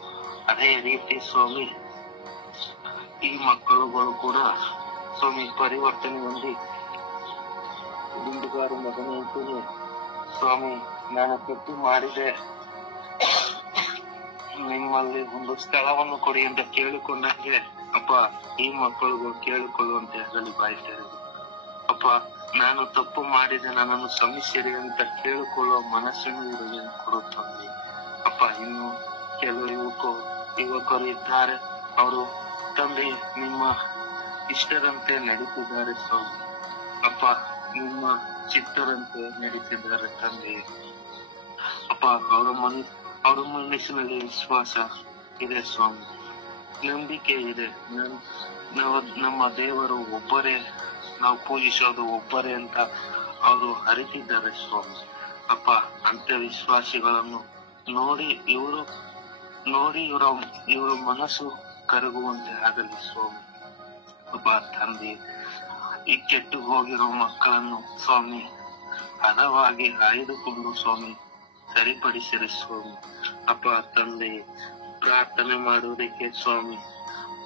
ಅದೇ ರೀತಿ ಸ್ವಾಮಿ ಈ ಮಕ್ಕಳುಗಳು ಕೂಡ ಸ್ವಾಮಿ ಪರಿವರ್ತನೆ ಹೊಂದಿ ತುಂಡುಗಾರ ಮಗನು ಸ್ವಾಮಿ ನಾನು ತಪ್ಪು ಮಾಡಿದೆ, ನಿಮ್ಮಲ್ಲಿ ಒಂದು ಸ್ಥಳವನ್ನು ಕೊಡಿ ಅಂತ ಕೇಳಿಕೊಂಡಂಗೆ ಅಪ್ಪ ಈ ಮಕ್ಕಳುಗಳು ಕೇಳಿಕೊಳ್ಳುವಂತೆ ಆಗಲಿ ಬಾಯ್ತಾರೆ. ಅಪ್ಪ ನಾನು ತಪ್ಪು ಮಾಡಿದೆ, ನನ್ನನ್ನು ಕ್ಷಮಿಸಿರಿ ಅಂತ ಕೇಳಿಕೊಳ್ಳುವ ಮನಸ್ಸನ್ನು ಇವರಿಗೆ ಕೊಡುತ್ತದೆ. ಅಪ್ಪ ಇನ್ನು ಕೆಲವು ಯುವಕರು ಇದ್ದಾರೆ, ಅವರು ತಂದೆ ನಿಮ್ಮ ಇಷ್ಟದಂತೆ ನಡೀತಿದ್ದಾರೆ ಸ್ವಾಮಿ. ಅಪ್ಪ ನಿಮ್ಮ ಚಿತ್ತದಂತೆ ನಡೀತಿದ್ದಾರೆ ತಂದೆ. ಅಪ್ಪ ಅವರ ಮನಸ್ಸಿನಲ್ಲಿ ವಿಶ್ವಾಸ ಇದೆ ಸ್ವಾಮಿ, ನಂಬಿಕೆ ಇದೆ. ನಮ್ಮ ದೇವರು ಒಬ್ಬರೇ, ನಾವು ಪೂಜಿಸೋದು ಒಬ್ಬರೇ ಅಂತ ಅವರು ಅರಿತಿದ್ದಾರೆ ಸ್ವಾಮಿ. ಅಪ್ಪ ಅಂತ್ಯ ವಿಶ್ವಾಸಿಗಳನ್ನು ನೋಡಿ ಇವರ ಮನಸ್ಸು ಕರಗುವಂತೆ ಆಗಲಿ ಸ್ವಾಮಿ. ಅಪ್ಪ ತಂದೆ, ಈ ಕೆಟ್ಟು ಹೋಗಿರೋ ಮಕ್ಕಳನ್ನು ಸ್ವಾಮಿ ಹದವಾಗಿ ಆಯ್ದುಕೊಂಡು ಸ್ವಾಮಿ ಸರಿಪಡಿಸಿರಿ ಸ್ವಾಮಿ. ಅಪ್ಪ ತಂದೆ, ಪ್ರಾರ್ಥನೆ ಮಾಡುವುದಕ್ಕೆ ಸ್ವಾಮಿ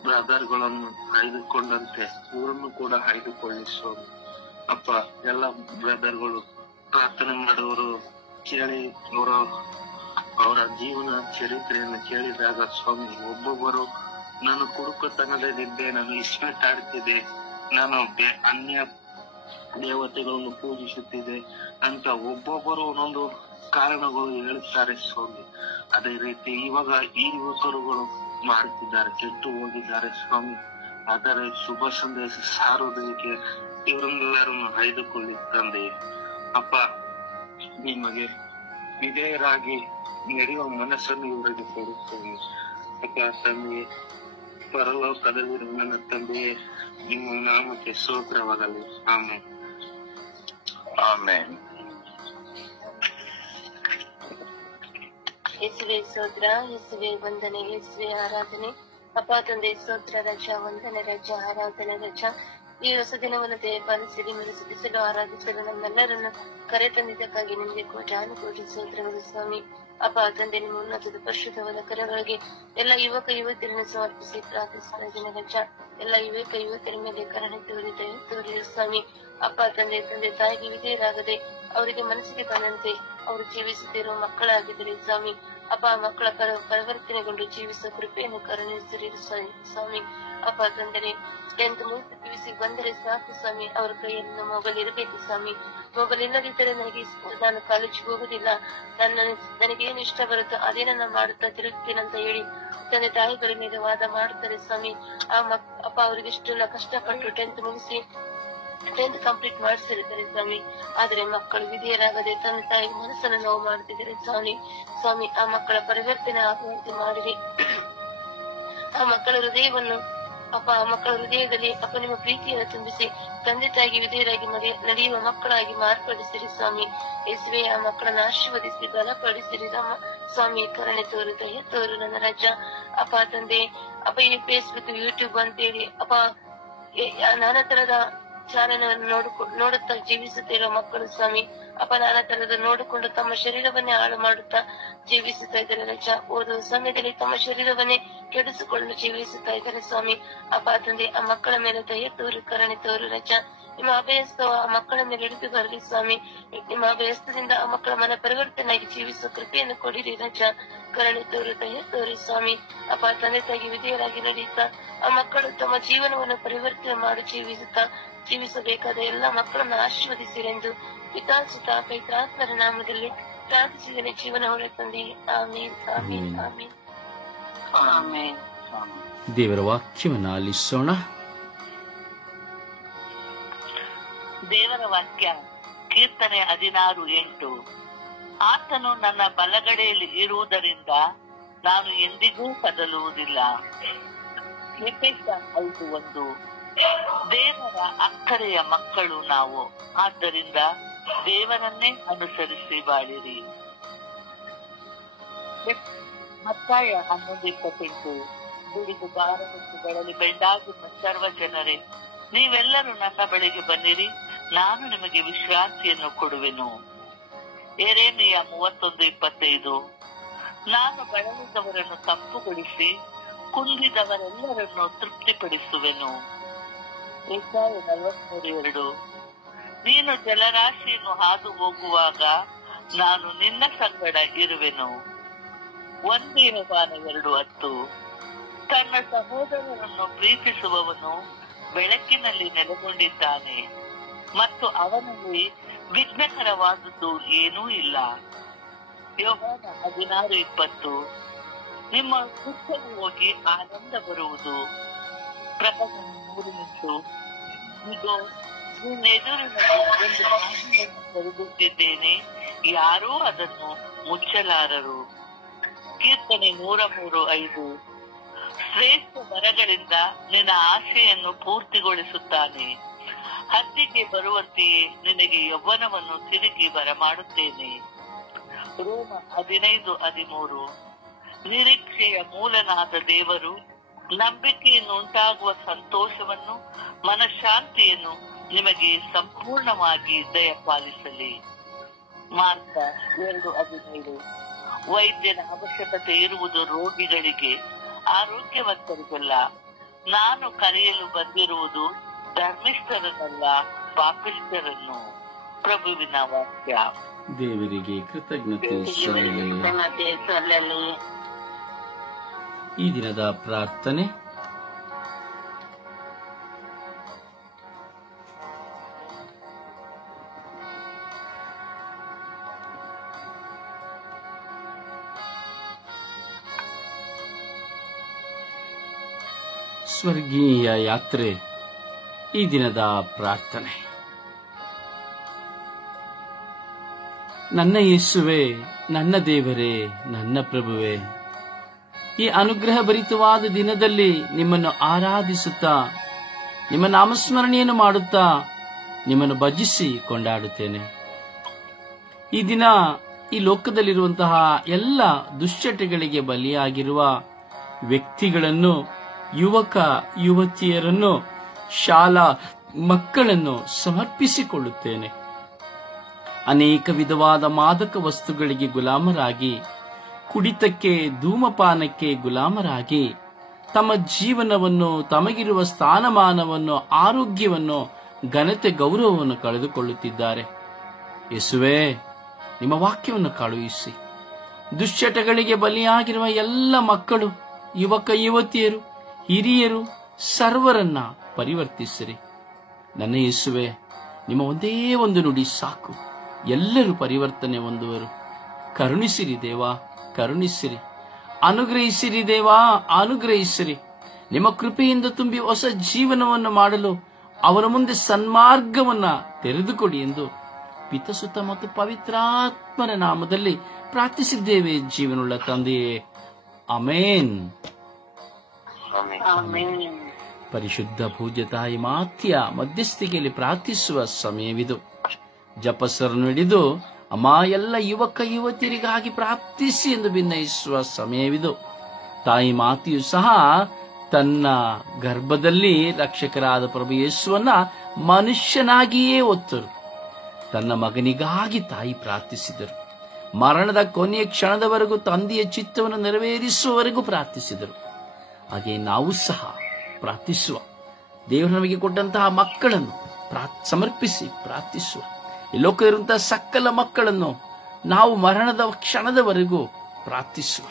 ಬ್ರದರ್ಗಳನ್ನು ಆಯ್ದುಕೊಂಡಂತೆ ಇವರನ್ನು ಕೂಡ ಆಯ್ದುಕೊಳ್ಳಿ ಸ್ವಾಮಿ. ಅಪ್ಪ ಎಲ್ಲ ಬ್ರದರ್ಗಳು ಪ್ರಾರ್ಥನೆ ಮಾಡುವರು ಕೇಳಿ ಅವರ ಜೀವನ ಚರಿತ್ರೆಯನ್ನು ಕೇಳಿದಾಗ ಸ್ವಾಮಿ ಒಬ್ಬೊಬ್ಬರು ನಾನು ಕುಡುಕತನದಲ್ಲಿದ್ದೆ, ನಾನು ಇಸ್ಪೆಟ್ ಆಡ್ತಿದ್ದೆ, ನಾನು ಅನ್ಯ ದೇವತೆಗಳನ್ನು ಪೂಜಿಸುತ್ತಿದೆ ಅಂತ ಒಬ್ಬೊಬ್ಬರು ಒಂದೊಂದು ಕಾರಣಗಳು ಹೇಳುತ್ತಾರೆ ಸ್ವಾಮಿ. ಅದೇ ರೀತಿ ಇವಾಗ ಈ ಯುವಕರುಗಳು ಮಾಡುತ್ತಿದ್ದಾರೆ, ಕೆಟ್ಟು ಹೋಗಿದ್ದಾರೆ ಸ್ವಾಮಿ. ಆದರೆ ಶುಭ ಸಂದೇಶ ಸಾರುವುದಕ್ಕೆ ಇವರೆಲ್ಲರನ್ನು ಆಯ್ದುಕೊಳ್ಳಿ ತಂದೆ. ಅಪ್ಪ ನಿಮಗೆ ವಿಧೇಯರಾಗಿ ನಡೆಯುವ ಮನಸ್ಸನ್ನು ಇವರಿಗೆ ಕೊಡುತ್ತೇನೆ. ಅಪ್ಪ ತಂದೆಯೇ, ಪರಲೋಕದಲ್ಲಿ ನನ್ನ ತಂದೆಯೇ, ನಿಮ್ಮ ನಾಮಕ್ಕೆ ಸ್ತೋತ್ರವಾಗಲಿ. ಆಮೆನ್. ಆಮೆನ್. ಯೇಸುವೆ ಸ್ತೋತ್ರ, ಯೇಸುವೆ ವಂದನೆ, ಯೇಸುವೆ ಆರಾಧನೆ. ಅಪ್ಪ ತಂದೆ ಸ್ತೋತ್ರ ರಜ, ವಂದನೆ ರಜ, ಆರಾಧನೆ ರಜ. ಈ ಹೊಸ ದಿನವನ್ನು ದಯಪಾಲಿಸಿ ಮೆರೆಸಿಸಲು ಆರಾಧಿಸಲು ನಮ್ಮೆಲ್ಲರನ್ನು ಕರೆ ತಂದಿದ್ದಕ್ಕಾಗಿ ನಿಮಗೆ ಕೋಟಿ ಸ್ತೋತ್ರಗಳು ಸ್ವಾಮಿ. ಅಪ್ಪ ತಂದೆ, ನಿಮ್ಮ ಉನ್ನತದ ಪರಿಶುದ್ಧವಾದ ಕರಗಳಿಗೆ ಎಲ್ಲ ಯುವಕ ಯುವತಿಯರನ್ನು ಸಮರ್ಪಿಸಿ ಪ್ರಾರ್ಥಿಸಿದ ರಜ. ಎಲ್ಲ ಯುವಕ ಯುವತಿಯರ ಮೇಲೆ ಕರುಣೆ ತೋರಿದೆ ಸ್ವಾಮಿ. ಅಪ್ಪ ತಂದೆ ತಾಯಿಗೆ ವಿಧೇಯರಾಗದೆ ಅವರಿಗೆ ಮನಸ್ಸಿಗೆ ಬಂದಂತೆ ಅವರು ಜೀವಿಸುತ್ತಿರುವ ಮಕ್ಕಳಾಗಿದ್ದರೆ ಸ್ವಾಮಿ ಅಪ್ಪ ಮಕ್ಕಳ ಪರಿವರ್ತನೆಗೊಂಡು ಜೀವಿಸುವ ಕೃಪೆಯನ್ನು ಕರುಣಿಸಿರಿ ಸ್ವಾಮಿ. ಅಪ್ಪ ತಂದರೆ 10th ಮುಗಿಸಿ PUC ಬಂದರೆ ಸಾಕು ಸ್ವಾಮಿ. ಅವ್ರ ಕೈಯಲ್ಲಿ ಮೊಬೈಲ್ ಇರಬೇಕು ಸ್ವಾಮಿ. ಮೊಬೈಲ್ ಇಲ್ಲದಿದ್ದರೆ ನಾನು ಕಾಲೇಜಿಗೆ ಹೋಗುದಿಲ್ಲ, ನನಗೇನು ಇಷ್ಟ ಬರುತ್ತೋ ಅದೇ ನಾನು ಮಾಡುತ್ತಾ ತಿರುಗ್ತೀನಂತ ಹೇಳಿ ತಂದೆ ತಾಯಿಗಳ ಮೇಲೆ ವಾದ ಮಾಡ್ತಾರೆ ಸ್ವಾಮಿ. ಅಪ್ಪ ಅವ್ರಿಗೆ ಇಷ್ಟೆಲ್ಲ ಕಷ್ಟಪಟ್ಟು 10th ಮುಗಿಸಿ 10th ಕಂಪ್ಲೀಟ್ ಮಾಡಿಸಿರ್ತಾರೆ ಸ್ವಾಮಿ. ಆದ್ರೆ ಮಕ್ಕಳು ವಿಧೇಯರಾಗದೆ ತಂದೆ ತಾಯಿ ಮನಸ್ಸನ್ನು ನೋವು ಮಾಡ್ತಿದ್ದಾರೆ ಸ್ವಾಮಿ. ಆ ಮಕ್ಕಳ ಪರಿವರ್ತನೆ ಆಗುವಂತೆ ಮಾಡಿರಿ. ಆ ಮಕ್ಕಳ ಹೃದಯವನ್ನು ಆ ಮಕ್ಕಳ ಹೃದಯದಲ್ಲಿ ನಿಮ್ಮ ಪ್ರೀತಿಯನ್ನು ತುಂಬಿಸಿ ತಂದೆ ತಾಯಿಗೆ ವಿಧೇಯರಾಗಿ ನಡೆಯುವ ಮಕ್ಕಳಾಗಿ ಮಾರ್ಪಡಿಸಿರಿ ಸ್ವಾಮಿ. ಯೇಸುವೆ ಆ ಮಕ್ಕಳನ್ನು ಆಶೀರ್ವದಿಸಿ ಬಲಪಡಿಸಿರಿ ಸ್ವಾಮಿ. ಕರುಣೆ ತೋರು, ದಯೆ ತೋರು ನನ್ನ ರಾಜ. ಅಪ್ಪ ತಂದೆ ಈ ಫೇಸ್ಬುಕ್, ಯೂಟ್ಯೂಬ್ ಅಂತೇಳಿ ನಾನಾ ತರದ ಚಾನಲ್ ನೋಡುತ್ತಾ ಜೀವಿಸುತ್ತಿರುವ ಮಕ್ಕಳು ಸ್ವಾಮಿ. ನಾನಾ ತರದ ನೋಡಿಕೊಂಡು ತಮ್ಮ ಶರೀರವನ್ನೇ ಹಾಳು ಮಾಡುತ್ತಾ ಜೀವಿಸುತ್ತಾ ಇದ್ದಾರೆ ರಜ. ಓದುವ ಸಮಯದಲ್ಲಿ ತಮ್ಮ ಶರೀರವನ್ನೇ ಕೆಡಿಸಿಕೊಂಡು ಜೀವಿಸುತ್ತಾ ಇದ್ದಾರೆ ಸ್ವಾಮಿ. ತಂದೆ ಆ ಮಕ್ಕಳ ಮೇಲೆ ದಯೆ ತೋರು, ಕರುಣೆ ತೋರು ರಜ. ನಿಮ್ಮ ಅಭಯಸ್ತ ಆ ಮಕ್ಕಳ ಮೇಲೆ ಹಿಡಿದು ಬರಲಿ ಸ್ವಾಮಿ. ನಿಮ್ಮ ಅಭಯಸ್ತದಿಂದ ಆ ಮಕ್ಕಳ ಮನ ಪರಿವರ್ತನೆಯಾಗಿ ಜೀವಿಸುವ ಕೃಪೆಯನ್ನು ಕೊಡಿರಿ ರಜ. ಕರುಣೆ ತೋರು, ದಯೆ ತೋರಿ ಸ್ವಾಮಿ. ತಂದೆ ತಾಯಿಗೆ ವಿಧೇಯರಾಗಿ ನಡೆಯುತ್ತಾ ಆ ಮಕ್ಕಳು ತಮ್ಮ ಜೀವನವನ್ನು ಪರಿವರ್ತನೆ ಮಾಡಿ ಜೀವಿಸಬೇಕಾದ ಎಲ್ಲ ಮಕ್ಕಳನ್ನು ಆಶೀರ್ವದಿಸಿರೆಂದು ಪಿತಾಸುತ ಪವಿತ್ರಾತ್ಮರ ನಾಮದಲ್ಲಿ ಪ್ರಾರ್ಥಿಸಿದರೆ ಜೀವನ ಹೊರ ತಂದೆ. ಆಮೇನ್, ಆಮೇನ್, ಆಮೇನ್, ಆಮೇನ್. ದೇವರ ವಾಕ್ಯವನ್ನು ಆಲಿಸೋಣ. ದೇವರ ವಾಕ್ಯ ಕೀರ್ತನೆ 16:8. ಆತನು ನನ್ನ ಬಲಗಡೆಯಲ್ಲಿ ಇರುವುದರಿಂದ ನಾನು ಎಂದಿಗೂ ಕದಲುವುದಿಲ್ಲ. ಎಫೆಸ 5:1. ದೇವರ ಅಕ್ಕರೆಯ ಮಕ್ಕಳು ನಾವು, ಆದ್ದರಿಂದ ದೇವರನ್ನೇ ಅನುಸರಿಸಿ ಬಾಳಿರಿ. ಮತ್ತಾಯ 11:28. ದುಡಿದು ಭಾರ ಹೊತ್ತು ಬಳಲಿ ಬೆಂಡಾಗಿರುವ ಸರ್ವ ಜನರೇ, ನೀವೆಲ್ಲರೂ ನನ್ನ ಬಳಿಗೆ ಬನ್ನಿರಿ, ನಾನು ನಿಮಗೆ ವಿಶ್ರಾಂತಿಯನ್ನು ಕೊಡುವೆನು. ಯೆರೆಮೀಯ 31:25. ನಾನು ಬಳಲಿದವರನ್ನು ತಂಪುಗೊಳಿಸಿ ಕುಂದಿದವರೆಲ್ಲರನ್ನು ತೃಪ್ತಿಪಡಿಸುವೆನು. ಯೆಶಾಯ 43:2. ನೀನು ಜಲರಾಶಿಯನ್ನು ಹಾದು ಹೋಗುವಾಗ ನಾನು ನಿನ್ನ ಸಂಗಡ ಇರುವೆನು. 1 ಯೋಹಾನ 2:10. ತನ್ನ ಸಹೋದರರನ್ನು ಪ್ರೀತಿಸುವವನು ಬೆಳಕಿನಲ್ಲಿ ನೆಲೆಗೊಂಡಿದ್ದಾನೆ ಮತ್ತು ಅವನಲ್ಲಿ ವಿಘ್ನಕರವಾದದ್ದು ಏನೂ ಇಲ್ಲ. ಯೋಹಾನ 16:20. ನಿಮ್ಮ ದುಃಖವು ಹೋಗಿ ಆನಂದ ಬರುವುದು. ಪ್ರಕಟಣೆ 3:8. ಇಗೋ, ನಿನ್ನೆದುರಿನಲ್ಲಿ ಒಂದು ಮಾರ್ಗವನ್ನು ತೆರೆದಿಟ್ಟಿದ್ದೇನೆ, ಯಾರೂ ಅದನ್ನು ಮುಚ್ಚಲಾರರು. ಕೀರ್ತನೆ 103:5. ಶ್ರೇಷ್ಠ ವರಗಳಿಂದ ನಿನ್ನ ಆಶೆಯನ್ನು ಪೂರ್ತಿಗೊಳಿಸುತ್ತಾನೆ. ಹದ್ದಿಗೆ ಬರುವಂತೆಯೇ ನಿನಗೆ ಯೌವನವನ್ನು ತಿರುಗಿ ಬರಮಾಡುತ್ತೇನೆ. ರೋಮ 15:13. ನಿರೀಕ್ಷೆಯ ಮೂಲನಾದ ದೇವರು ನಂಬಿಕೆಯನ್ನು ಉಂಟಾಗುವ ಸಂತೋಷವನ್ನು, ಮನಃಶಾಂತಿಯನ್ನು ನಿಮಗೆ ಸಂಪೂರ್ಣವಾಗಿ ದಯಪಾಲಿಸಲಿ. ಮಾರ್ಕ 2:17. ವೈದ್ಯನ ಅವಶ್ಯಕತೆ ಇರುವುದು ರೋಗಿಗಳಿಗೆ, ಆರೋಗ್ಯವಂತರಿಗಲ್ಲ. ನಾನು ಕರೆಯಲು ಬಂದಿರುವುದು ಧರ್ಮಿಷ್ಠರನ್ನಲ್ಲ, ಪಾಪಿಷ್ಠರನ್ನು. ಪ್ರಭುವಿನ ವಾಕ್ಯ. ದೇವರಿಗೆ ಕೃತಜ್ಞತೆ ಸಲ್ಲಲಿ. ಈ ದಿನದ ಪ್ರಾರ್ಥನೆ. ಸ್ವರ್ಗೀಯ ಯಾತ್ರೆ. ಈ ದಿನದ ಪ್ರಾರ್ಥನೆ. ನನ್ನ ಯೇಸುವೆ, ನನ್ನ ದೇವರೇ, ನನ್ನ ಪ್ರಭುವೇ, ಈ ಅನುಗ್ರಹ ಭರಿತವಾದ ದಿನದಲ್ಲಿ ನಿಮ್ಮನ್ನು ಆರಾಧಿಸುತ್ತಾ, ನಿಮ್ಮ ನಾಮಸ್ಮರಣೆಯನ್ನು ಮಾಡುತ್ತಾ, ನಿಮ್ಮನ್ನು ಭಜಿಸಿ ಕೊಂಡಾಡುತ್ತೇನೆ. ಈ ದಿನ ಈ ಲೋಕದಲ್ಲಿರುವಂತಹ ಎಲ್ಲ ದುಶ್ಚಟಗಳಿಗೆ ಬಲಿಯಾಗಿರುವ ವ್ಯಕ್ತಿಗಳನ್ನು, ಯುವಕ ಯುವತಿಯರನ್ನು, ಶಾಲಾ ಮಕ್ಕಳನ್ನು ಸಮರ್ಪಿಸಿಕೊಳ್ಳುತ್ತೇನೆ. ಅನೇಕ ವಿಧವಾದ ಮಾದಕ ವಸ್ತುಗಳಿಗೆ ಗುಲಾಮರಾಗಿ, ಕುಡಿತಕ್ಕೆ, ಧೂಮಪಾನಕ್ಕೆ ಗುಲಾಮರಾಗಿ ತಮ್ಮ ಜೀವನವನ್ನು, ತಮಗಿರುವ ಸ್ಥಾನಮಾನವನ್ನು, ಆರೋಗ್ಯವನ್ನು, ಘನತೆ, ಗೌರವವನ್ನು ಕಳೆದುಕೊಳ್ಳುತ್ತಿದ್ದಾರೆ. ಯೇಸುವೇ, ನಿಮ್ಮ ವಾಕ್ಯವನ್ನು ಕಳುಹಿಸಿ ದುಶ್ಚಟಗಳಿಗೆ ಬಲಿಯಾಗಿರುವ ಎಲ್ಲ ಮಕ್ಕಳು, ಯುವಕ ಯುವತಿಯರು, ಹಿರಿಯರು ಸರ್ವರನ್ನ ಪರಿವರ್ತಿಸಿರಿ. ನನ್ನ ಯೇಸುವೆ, ನಿಮ್ಮ ಒಂದೇ ಒಂದು ನುಡಿ ಸಾಕು, ಎಲ್ಲರೂ ಪರಿವರ್ತನೆ ಹೊಂದುವರು. ಕರುಣಿಸಿರಿ ದೇವಾ, ಕರುಣಿಸಿರಿ. ಅನುಗ್ರಹಿಸಿರಿ ದೇವಾ, ಅನುಗ್ರಹಿಸಿರಿ. ನಿಮ್ಮ ಕೃಪೆಯಿಂದ ತುಂಬಿ ಹೊಸ ಜೀವನವನ್ನು ಮಾಡಲು ಅವರ ಮುಂದೆ ಸನ್ಮಾರ್ಗವನ್ನ ತೆರೆದುಕೊಡಿ ಎಂದು ಪಿತಸುತ ಮತ್ತು ಪವಿತ್ರಾತ್ಮನ ನಾಮದಲ್ಲಿ ಪ್ರಾರ್ಥಿಸಿದ್ದೇವೆ ಜೀವನುಳ್ಳ ತಂದೆಯೇ, ಆಮೇನ್. ಪರಿಶುದ್ಧ ಪೂಜ್ಯ ತಾಯಿ ಮಾತೆಯ ಮಧ್ಯಸ್ಥಿಕೆಯಲ್ಲಿ ಪ್ರಾರ್ಥಿಸುವ ಸಮಯವಿದು. ಜಪಸರನ್ನು ಹಿಡಿದು ಅಮ್ಮ ಎಲ್ಲ ಯುವಕ ಯುವತಿಯರಿಗಾಗಿ ಪ್ರಾರ್ಥಿಸಿ ಎಂದು ಭಿನ್ನಯಿಸುವ ಸಮಯವಿದು. ತಾಯಿ ಮಾತೆಯು ಸಹ ತನ್ನ ಗರ್ಭದಲ್ಲಿ ರಕ್ಷಕರಾದ ಪ್ರಭು ಯೇಸುವನ್ನ ಮನುಷ್ಯನಾಗಿಯೇ ಹೊತ್ತರು. ತನ್ನ ಮಗನಿಗಾಗಿ ತಾಯಿ ಪ್ರಾರ್ಥಿಸಿದರು. ಮರಣದ ಕೊನೆಯ ಕ್ಷಣದವರೆಗೂ ತಂದೆಯ ಚಿತ್ತವನ್ನು ನೆರವೇರಿಸುವವರೆಗೂ ಪ್ರಾರ್ಥಿಸಿದರು. ಹಾಗೆ ನಾವು ಸಹ ಪ್ರಾರ್ಥಿಸುವ, ದೇವರು ನಮಗೆ ಕೊಟ್ಟಂತಹ ಮಕ್ಕಳನ್ನು ಸಮರ್ಪಿಸಿ ಪ್ರಾರ್ಥಿಸುವ. ಈ ಲೋಕದಲ್ಲಿರುವಂತಹ ಸಕಲ ಮಕ್ಕಳನ್ನು ನಾವು ಮರಣದ ಕ್ಷಣದವರೆಗೂ ಪ್ರಾರ್ಥಿಸುವ.